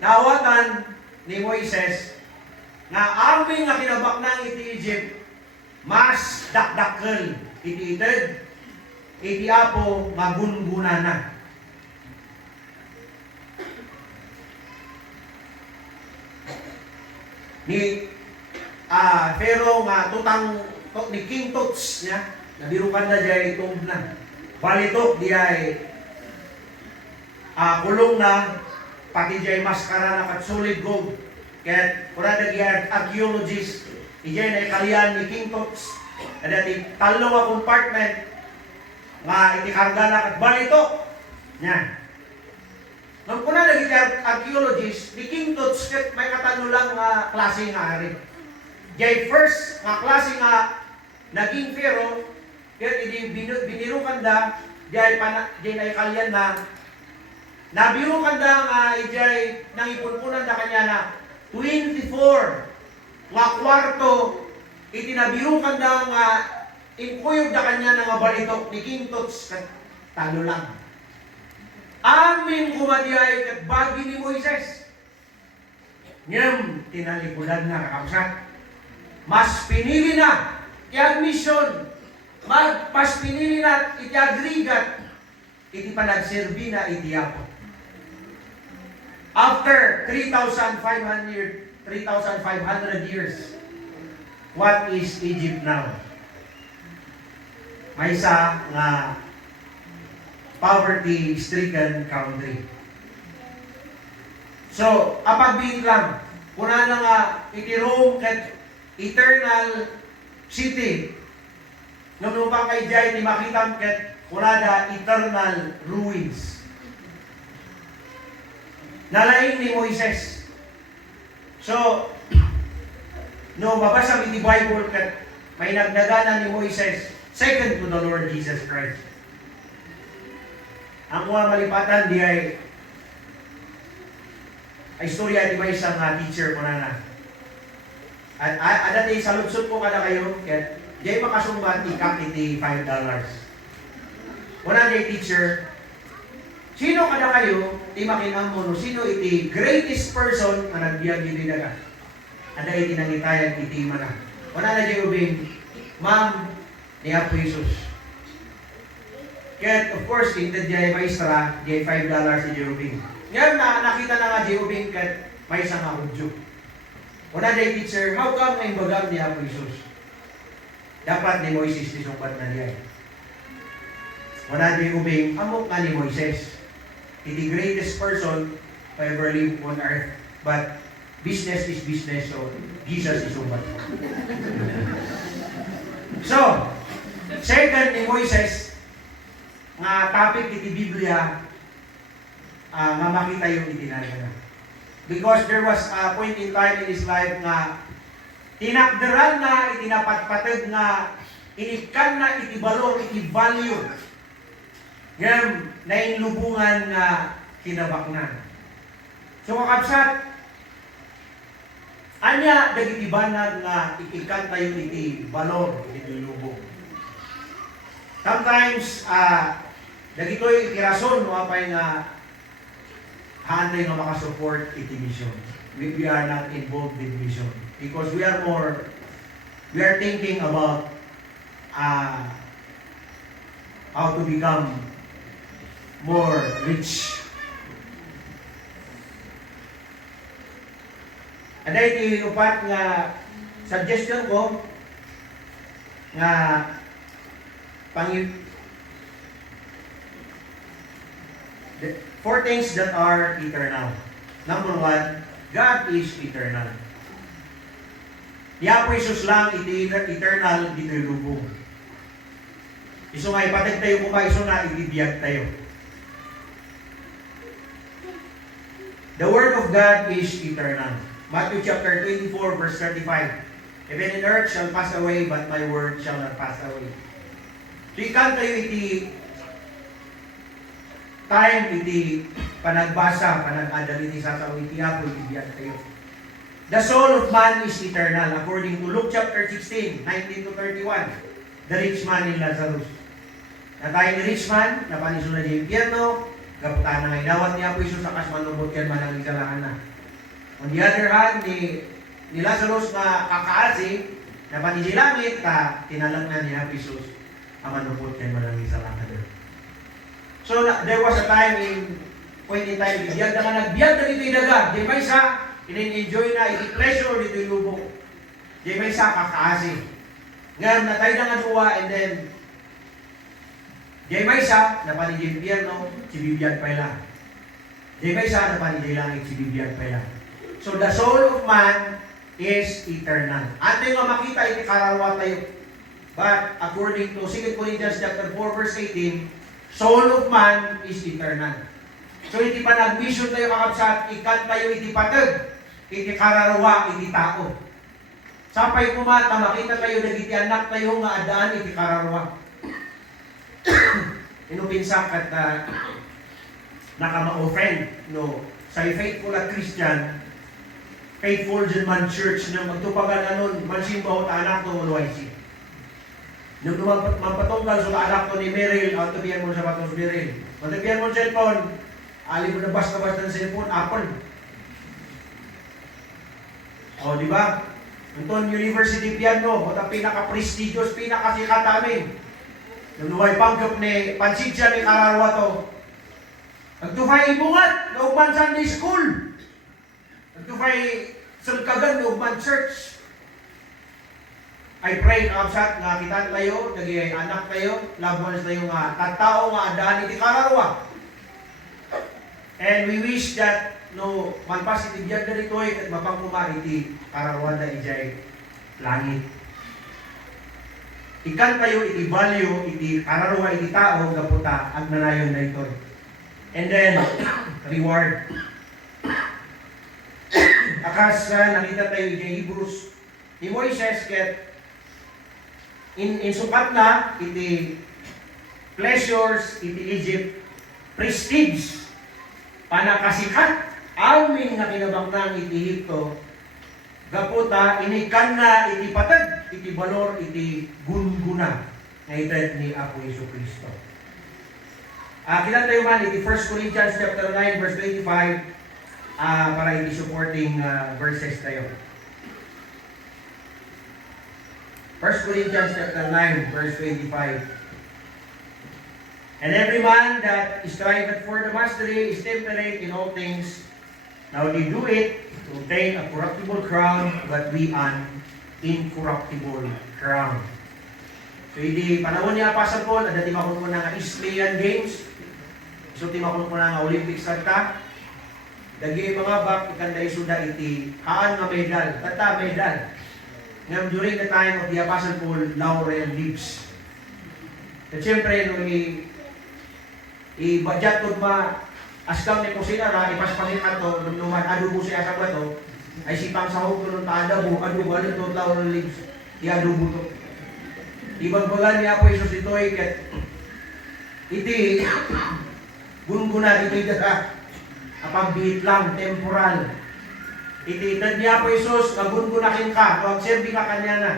Nawatan ni Moises nga amin nga kinabaknang iti Egypt mas dakdakkel iti ited iti apo nga gunbuna na. Ni Pharaoh nga tutang ni King Tuts niya nabirukan na diay itong na balitok diay kulong na pati diay maskara na kat solid gold kaya kura nagyan archaeologists ijay na ikalian ni King Tuts kada ti talo nga compartment nga iti karga na kat balitok niya. Nung kuna naging archaeologist, ni King Tuts may katanulang nga klase nga hari. Jay first nga klase nga naging Pharaoh, kaya binirukan da, jay naikalyan na, nabirukan da nga ijay nangipunpunan da kanya na 24 nga kwarto, itinabirukan da nga inkuyog da kanya nga balitok ni King Tuts talo lang. Amin kumadiyay kat bagi ni Moises. Ngem tinalikudan na kakamsat. Mas pinili na i-admission. Mas pinili na iti-agrigat. Iti panagserbi na iti apo. After 3,500 years, what is Egypt now? May isa nga poverty-stricken country. So, apagbiit lang, Kuna na nga, iti Rome ket eternal city. Nung upang kay Jai, ti makitam ket kunada eternal ruins. Nalaing ni Moises. So, no, mabasa mi ti Bible ket may nagdagana ni Moises second to the Lord Jesus Christ. Ang mga malipatan di ay istorya di ba isang teacher mo na. At dati sa lutsot ko kada kayo, kaya di makasumbat ikak iti $5. Wala di teacher, sino kada kayo, di makinang mo, sino iti greatest person na nagbiag iti daga? Ada iti nangitayan iti mana. Wala na di ubing, Ma'am, ni Apo Jesus. Kaya of course, hindi di ay maestra, di ay $5 iti ubing. Ngayon nakita na nga di ubing kat may isang akudyo. Wala di teacher, how come na imbagam ni Apo Jesus? Dapat ni Moises ni sungpat na diyan. Wala di ubing, amok nga ni Moises. He's the greatest person who ever lived on earth. But business is business, so Jesus is sungpat. So, second ni Moises, nga topic iti Biblia, nga makita yung itinalaga. Because there was a point in time in his life nga tinakdaran na, itinapatpatid na, inikan na, itibalor, iti-value. Ngayon, nainlubungan nga kinabaknan. So, kakabsat, anya, dagitibanag nga ikikan tayo iti-balor, iti-lubong. Sometimes, dagito'y irason, mapay nga hantay nga makasupport iti mission. We are not involved in mission. Because we are thinking about how to become more rich. And then, iti upat nga suggestion ko nga four things that are eternal. Number one, God is eternal. Di Apo Jesus lang iti eternal dito lubong. Iso nga ipatag tayo kung iso nga ibibiyag tayo. The Word of God is eternal. Matthew chapter 24 verse 35. Heaven and earth shall pass away, but my word shall not pass away. So ikan tayo iti time iti panagbasa, panag-adal iti sasaw iti Apo ibibiyag tayo. The soul of man is eternal, according to Luke chapter 16, 19 to 31. The rich man in Lazarus. Natay ni rich man, napanisun na di impyerno, gaputan na ngay dawat ni Apo Isus, akas manubot yan manang isalahan na. On the other hand, ni Lazarus na kakaasi, napanisi langit, tinalang na ni Apo Isus, manubot yan manang isalahan na. So, there was a time point in time, biyag na nga nagbiyag na dito daga, di ba isa, in-enjoy na, i-pleasure dito yung lubong. Di ba isa, kakaasi. Ngayon, natay na nga duwa, and then, di ba isa, napanisi yung impyerno, si bibiyag pa lang. Di ba isa, napanisi langit, si bibiyag pa lang. So, the soul of man is eternal. Ante nga makita, iti kararwa tayo. But, according to 2 Corinthians chapter 4, verse 18, soul of man is eternal. So, iti pa nag-mission tayo kakabsat, ikan tayo iti patag, iti kararwa, iti tao. Sapay kumata, makita tayo, nagiti anak tayo nga adaan, iti kararwa. Inupinsak at nakamao friend, no, sa faithful at Christian, faithful dyan man church, na magtupagan anon, mansimbaw ta anak to, uloysi. Nung mampatungkal sa anak to ni Meryl, tabihan mo sa batos Meryl. Matabihan mo sa cellphone, ali mo na basta-basta ng cellphone, Apple. O, di ba? Anton University Piano, ito pinaka-prestigious, pinaka-sikat namin. Nung nuway panggap ni Pansigya ni Kararwa to, nagtufay ibungat, naugman Sunday School. Nagtufay sulkagan, naugman church. I pray kakabsat nga kita tayo, naging anak tayo, loved ones tayo nga, tattao nga, adaan iti Kararwa. And we wish that no man positive yan ganito at mapangkuma iti karawanda ijay langit. Ikan tayo iti value iti kararwa iti tao gaputa ag nanayon na ito. And then reward. Akas nakita tayo iti Hebrews ni Moises ket in sukat na iti pleasures iti Egypt prestige panakasikat amin nga kinabangtang iti Egypto gaputa inikan na iti patag iti balor iti gunguna nga ited ni Apo Yesu Kristo. Kita tayo man iti 1 Corinthians chapter 9 verse 25 para iti supporting verses tayo. 1 Corinthians chapter 9 verse 25. And every man that striveth for the mastery is temperate in all things. Now they do it to obtain a corruptible crown, but we an incorruptible crown. So, hindi panahon niya Apostle Paul, at dati makon mo na nga Isthmian Games. So, ti makon mo na nga Olympics kanta. Dagi mga bak, ikanda isuda iti, haan nga medal, tata medal. Ngam during the time of the Apostle Paul, laurel leaves. At siyempre, nung i-budget ko ma askam ni kusina ra ipaspangin ato numan adubo siya sa bato ay sipang sahog ko ng adubo ano to laurel leaves iadubo to ibagbagan niya po Isus ito'y ket iti gunguna ito'y daka apambihit lang temporal iti tad niya po Isus nagungunakin ka no agserbi ka kanya na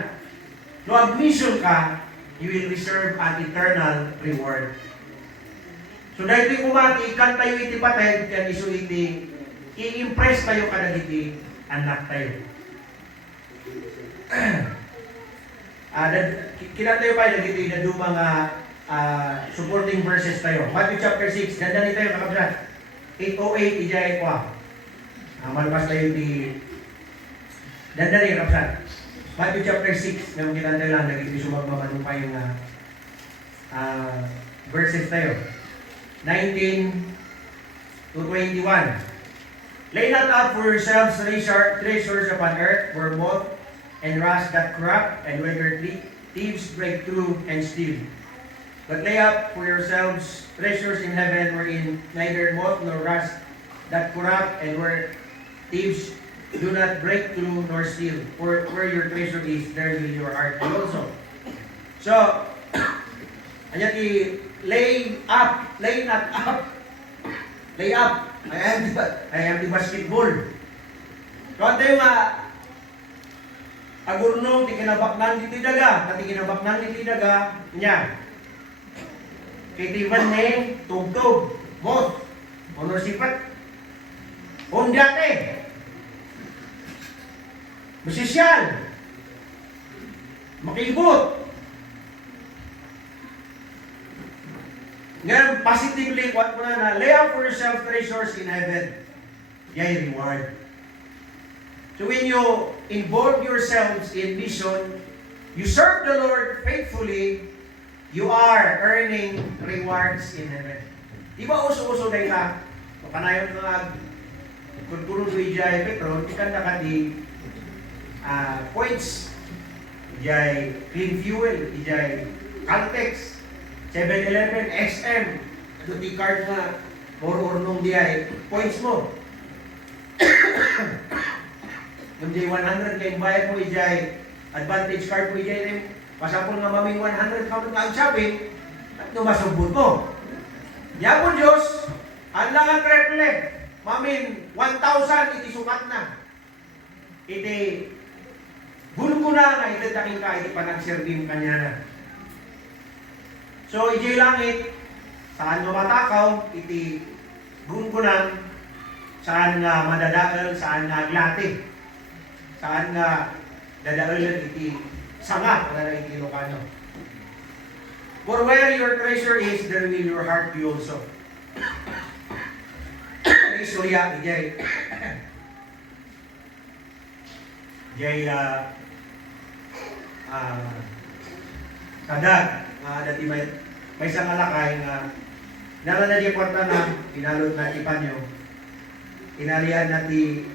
no admission ka you will reserve an eternal reward. So dahil ito'y kumati, ikan tayo iti patay, kaya iso iti, i-impress tayo kada iti anak tayo. Kila tayo pa, nagiti na do mga supporting verses tayo. Matthew chapter 6, ganda ni tayo kakabsat. 808, ijay ko. Malpas tayo di, ganda ni kakabsat. Matthew chapter 6, ngayon kita tayo lang, nagiti sumagmamanong pa yung verses tayo. 19 to 21. Lay not up for yourselves treasures upon earth, where moth and rust doth corrupt, and where thieves break through and steal. But lay up for yourselves treasures in heaven, wherein neither moth nor rust doth corrupt, and where thieves do not break through nor steal. For where your treasure is, there will your heart be also. So, anya ti lay up, lay not up, lay up. I am the basketball. Kung tayo nga, agurno, ti kinabaknan diti daga, pati kinabaknan diti daga, niya. Kitiban ni, tugtog, moth, honor sipat, ondyate, musisyal, makibot. Ngayon, positively, what mo na, lay out for yourself treasures in heaven. Yay, reward. So when you involve yourselves in mission, you serve the Lord faithfully, you are earning rewards in heaven. Di ba uso-uso na ka? Kanayon nga, kung tulog ko ijay Petro, ikan na ka di points, ijay clean fuel, ijay Caltex, 7-Eleven, XM, ito di card na or nung di ay points mo. Nung di 100 kayong bayad mo ijay advantage card mo ijay pasapol nga maming 100 ka ang shopping at numasubot mo. Diya po Diyos, ang langan triple, mamin 1,000 iti sukat na. Iti gulong ko na nga iti daking ka iti panagservim kanya na. So, ijay langit, saan nga matakaw, iti gungkunan, saan nga madadaal, saan nga glati, saan nga dadaalan iti sanga, para na iti Ilocano. For where your treasure is, there will your heart be also. Istorya, ijay, kadag, dati may isang alakay nga naran na di kwarta na pinalot na ipan nyo inalian na ti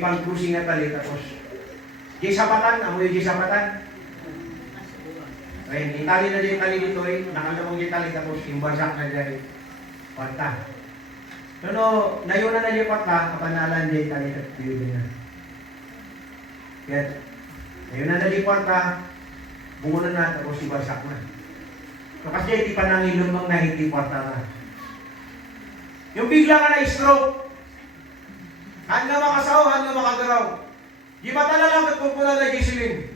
pang cruising na tali, tapos di sapatan, amoy di sapatan. Ayun, itali na di tali dito eh, nakalamang di tali, tapos yung basak na di kwarta. No, nayuna na di kwarta, kapanalan di tali at tiyo na. Kaya, nayuna na di kwarta, bungunan na, tapos yung basak na. So, kasi di pa nang ilumang na hindi kwarta na. Yung bigla ka na stroke, hanga makasaw, hanga makagaraw. Di matala lang at pupunta na gisilin.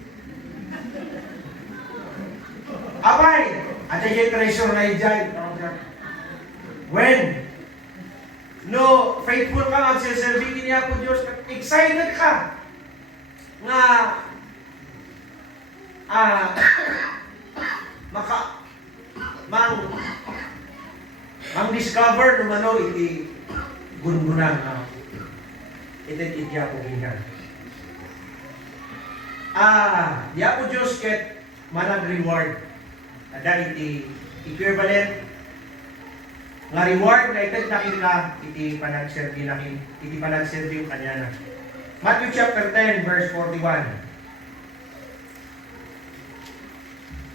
Abay! At yung treasure na ijay. When? No, faithful ka nga, silserbikin niya po Diyos. Excited ka. Nga, mang discover numano iti gungunan na iti itya po gingan. Diya po Diyos ket manag reward. Ada iti equivalent nga reward na itag nakita iti panagserbi nakin, iti panagserbi yung kanya na. Matthew chapter 10 verse 41.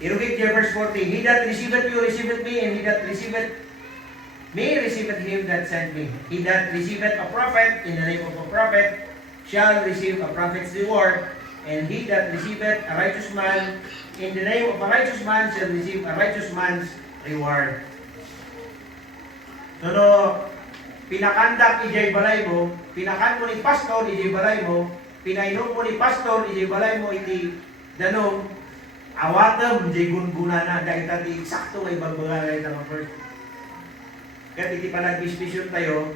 Irugit niya verse 40. He that receiveth you receiveth me, and he that receiveth me receiveth him that sent me. He that receiveth a prophet in the name of a prophet shall receive a prophet's reward, and he that receiveth a righteous man in the name of a righteous man shall receive a righteous man's reward. So, pinakandak ijay balay mo, pinakan mo ni pastor ijay balay mo, pinainom mo ni pastor ijay balay mo iti danong awatam ijay gungguna na dahil tati eksakto ay bagbagalay na mga first. Kaya iti panag-dispisyon tayo,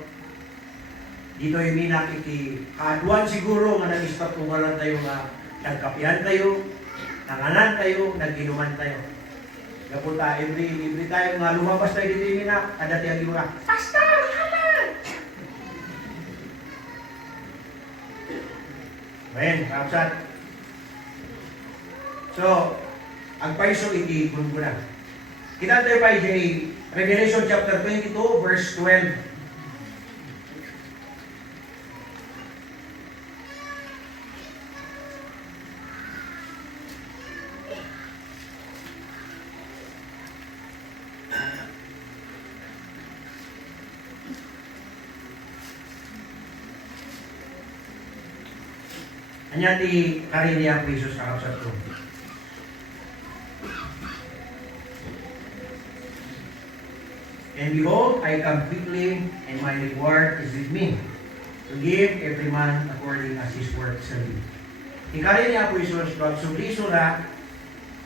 dito yung minak iti kaaduan siguro nga nag-stop kung wala tayo nga nagkapihan tayo, nanganan tayo, naginuman tayo. Kapunta, every tayo nga lumabas tayo dito yung minak, ada tiyang iwa, Pastor! Haman! Ayan, kapsat. So, ang paiso iti gungguna. Kita tayo pa iti Revelation chapter 22 verse 12. Anya ti karinya po Isus kakapsat ko. And behold, I come quickly, and my reward is with me, to give every man according as his work shall be. Ikari niya po Isus, pagsubliso na,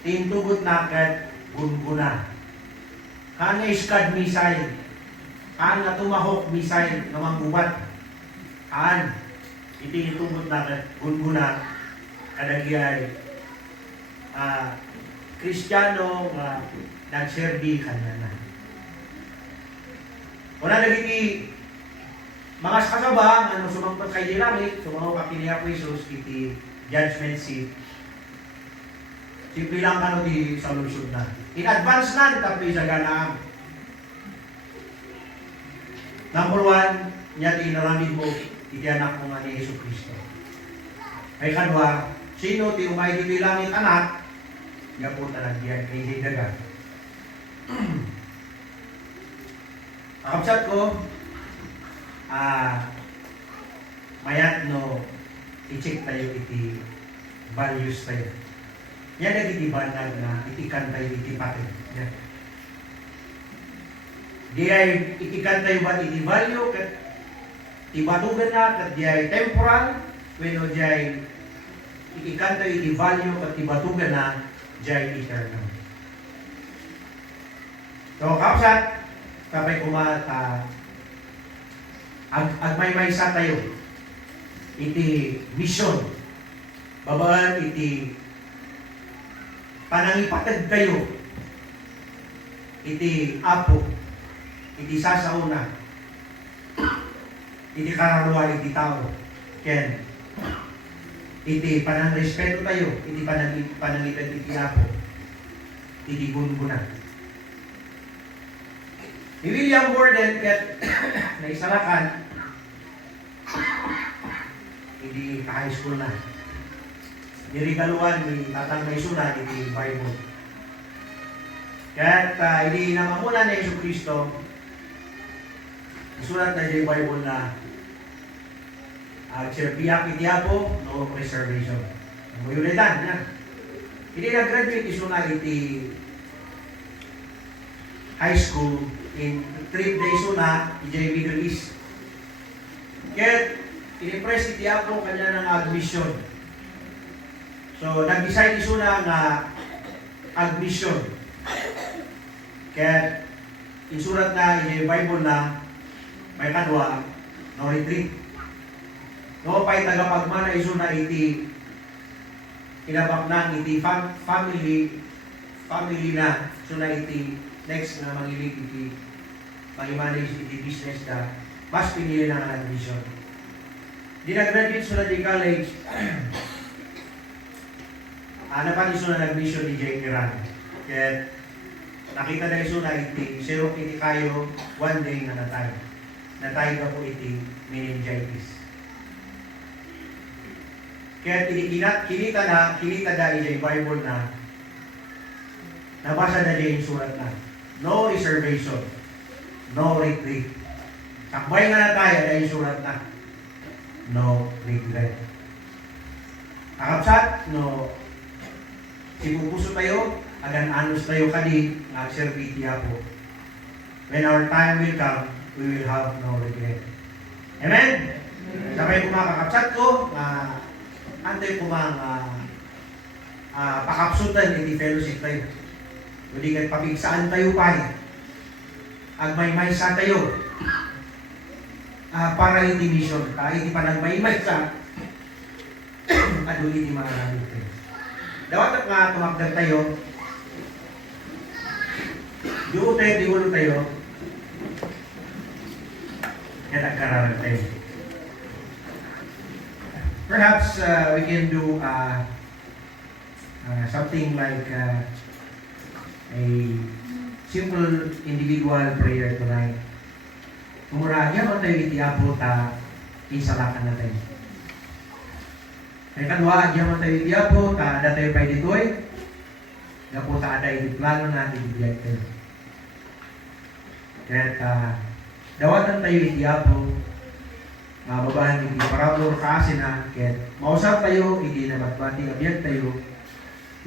tintugot na kat gunguna. Hanga iskad misay, hanga tumahok misay na manggubat. Han, itintugot na kat gunguna, kadagiyay, Kristiyano, nagserbi kanya na. Wala nagiti mga kasaba ano sumangkot kay langit, sumaw ka kini Apo Isus iti judgment seat. Simple lang kano di sa lusod na. In advance na tapi sa ganaam. Number 1, niya tinaramid mo iti anak mo nga ni Yesu Cristo. Ay kadwa, sino ti umay di langit anak, niya po talagyan kay daga. Kapsat ko, mayat no, i-check tayo iti values tayo. Yan ang iti banag na itikan tayo iti patin. Yan. Di ay itikan tayo ba iti value, kat ibatugan na, kat di ay temporal, when o di ay itikan tayo iti value, kat ibatugan na, di ay eternal. So, kapsat, kapay kumata agmay-maysa tayo iti mission babaan iti panangipatag tayo iti apo iti sasauna iti kararuan iti tao ken iti panangrespeto tayo iti panangitan iti apo iti gungunan. Ni William Borden ket naisalakan hindi ka-high school na. Nirigaluan ni Tatang Maysuna iti Bible. Kaya hindi na mamuna ni Yesu Kristo, isulat na yung Bible na agserbiyak iti Apo, no reservation. Ang mayulitan, yan. Hindi nag-graduate isuna iti high school in 3 days una, iti Middle East. Kaya, in-impress iti Apo kanya ng admission. So, nag-decide isuna nga admission. Kaya, insurat na yung Bible na may kadwa, no retreat. No, pa'y tagapagmana isuna iti kinabak na iti family na suna iti next na mangilig iti pangimanage iti business na mas pinili na ang admission. Di nag-graduate suna di college, pa iso na nag-mission ni Jake Iran. Kaya nakita na iso na iti, sirok iti kayo, one day na natay. Natay ka po iti meningitis. Kaya kinita na iti Bible na nabasa na niya yung surat na no reservation, no retreat. Sakbay nga na tayo na yung surat na no regret. Akapsat, no sipupuso tayo, agan-anos tayo kadi, nag-serve po. When our time will come, we will have no regret. Amen? Sabay ko mga kakapsat ko, antay ko mga pakapsutan iti fellowship tayo. Hindi ka't pabigsaan tayo pa. Agmay-may sa tayo. Para iti mission. Iti panagmay-may sa aduli iti mga namin tayo. Dawat nga tumagdag tayo. Diyo tayo, diulo tayo. Kaya nagkaralan tayo. Perhaps we can do something like a simple individual prayer tonight. Kumura, yaman tayo iti Apo ta isalakan na tayo. Kaya kanwa, yaman tayo iti Apo ta ada tayo pa ditoy. Yapo ta ada iti plano na ibigay tayo. Kaya dawatan tayo iti Apo mababahan iti parabor kasi na kaya mausap tayo, iti nabatbati abiyag tayo,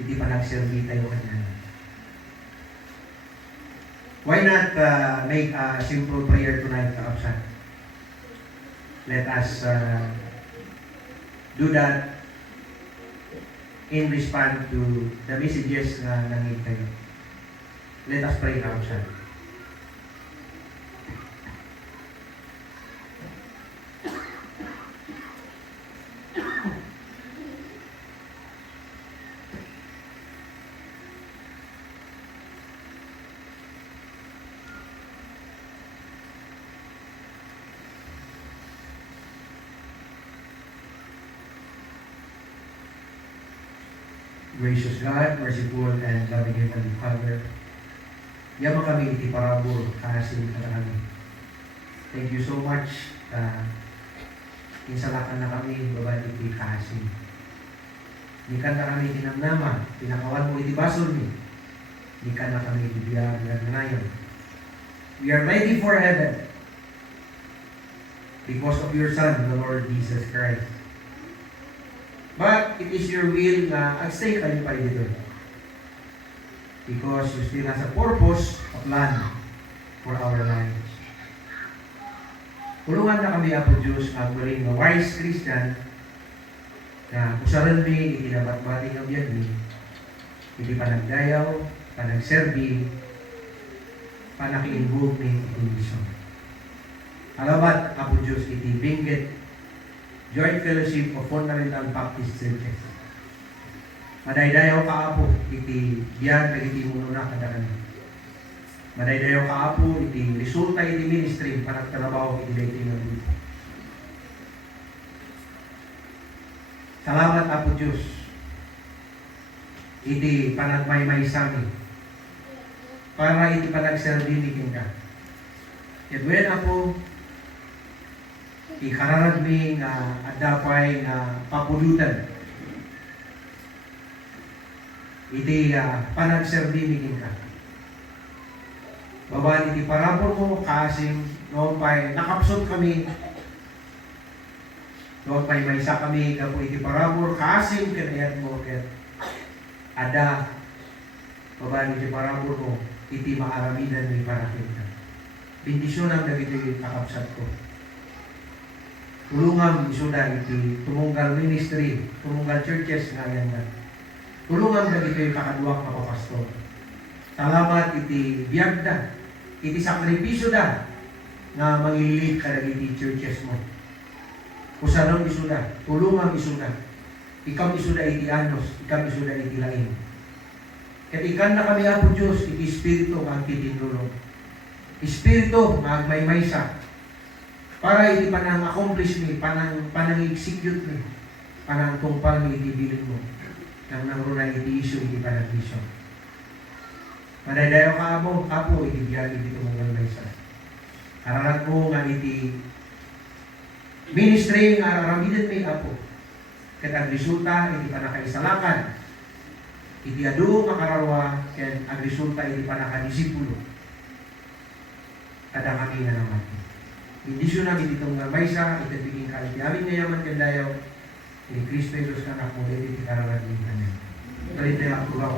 iti panagservi tayo kanya. Why not make a simple prayer tonight, Kapsan? Let us do that in response to the messages na nangit tayo. Let us pray, Kapsan. Gracious God, merciful and loving Heavenly Father, yaman kami iti parabor kasin ka kami. Thank you so much insalakan na kami babad iti kasin. Nikan na kami tinamnama, pinakawan mo iti basol ni. Nikan na kami iti biyag ngayon. We are ready for heaven because of your Son, the Lord Jesus Christ. But it is your will na agstay kayo pa dito. Because you still has a purpose, a plan for our lives. Tulungan na kami, Apo Diyos, magmuling na wise Christian na usaran mi, itinabat-bati ng biyag mi, hindi panagdayaw, panagserbi, panakiinbog mi itingisyon. Alabat, Apo Diyos, iti Benguet Joint Fellowship of Fundamental Baptist Churches. Madaydayaw ka, Apo, iti biyag na iti mununa kadakan. Madaydayaw ka, Apo, iti resulta iti ministry panagtrabaho iti dayti ng dito. Salamat, Apo Diyos, iti panagmaymay sa amin para iti panagserbi ni ka. At when, Apo, ikararag mi nga adapay nga papulutan. Iti panagserbi mi ka. Babae iti parabor mo kasing noon pa'y nakapsot kami. Noon pa'y may isa kami kapo iti parabor kasing kanayan mo ket ada babae iti parabor mo iti maaramidan ni parakit ka. Bendisyonan na iti kakapsat ko. Tulungan isuda iti tumunggal ministry, tumunggal churches nga yan na. Tulungan na ito yung kakaduwak na pastor. Salamat iti biyagda, iti sakripisyo da nga mangilit ka na iti churches mo. Kusanong isuda, tulungan isuda. Ikaw isuda iti anos, ikaw isuda iti lain. Kat ikan na kami apo Diyos, iti Espiritu ang titinulong. Espiritu, magmaymaysa. Para iti panang-accomplish mi, panang-execute mi, panang-tungpal mi iti bilin mo. Nang nangrunay iti iso, iti panag-iso. Madaydayo ka mo, kapo, iti biyag, iti tumunggal-maysa. Ararat mo nga iti ministry nga aramidan mi, apo. Kat ang resulta, iti panakaisalakan. Iti adu makararwa, ken ang resulta, iti panakadisipulo. Kada kami nga naman. Bendisyon namin itong maysa, itagiging ka, iti amin ngayaman kandayaw, ni Kristo Jesus ka na po, iti kararagin namin. Galit tayo ang tulaw,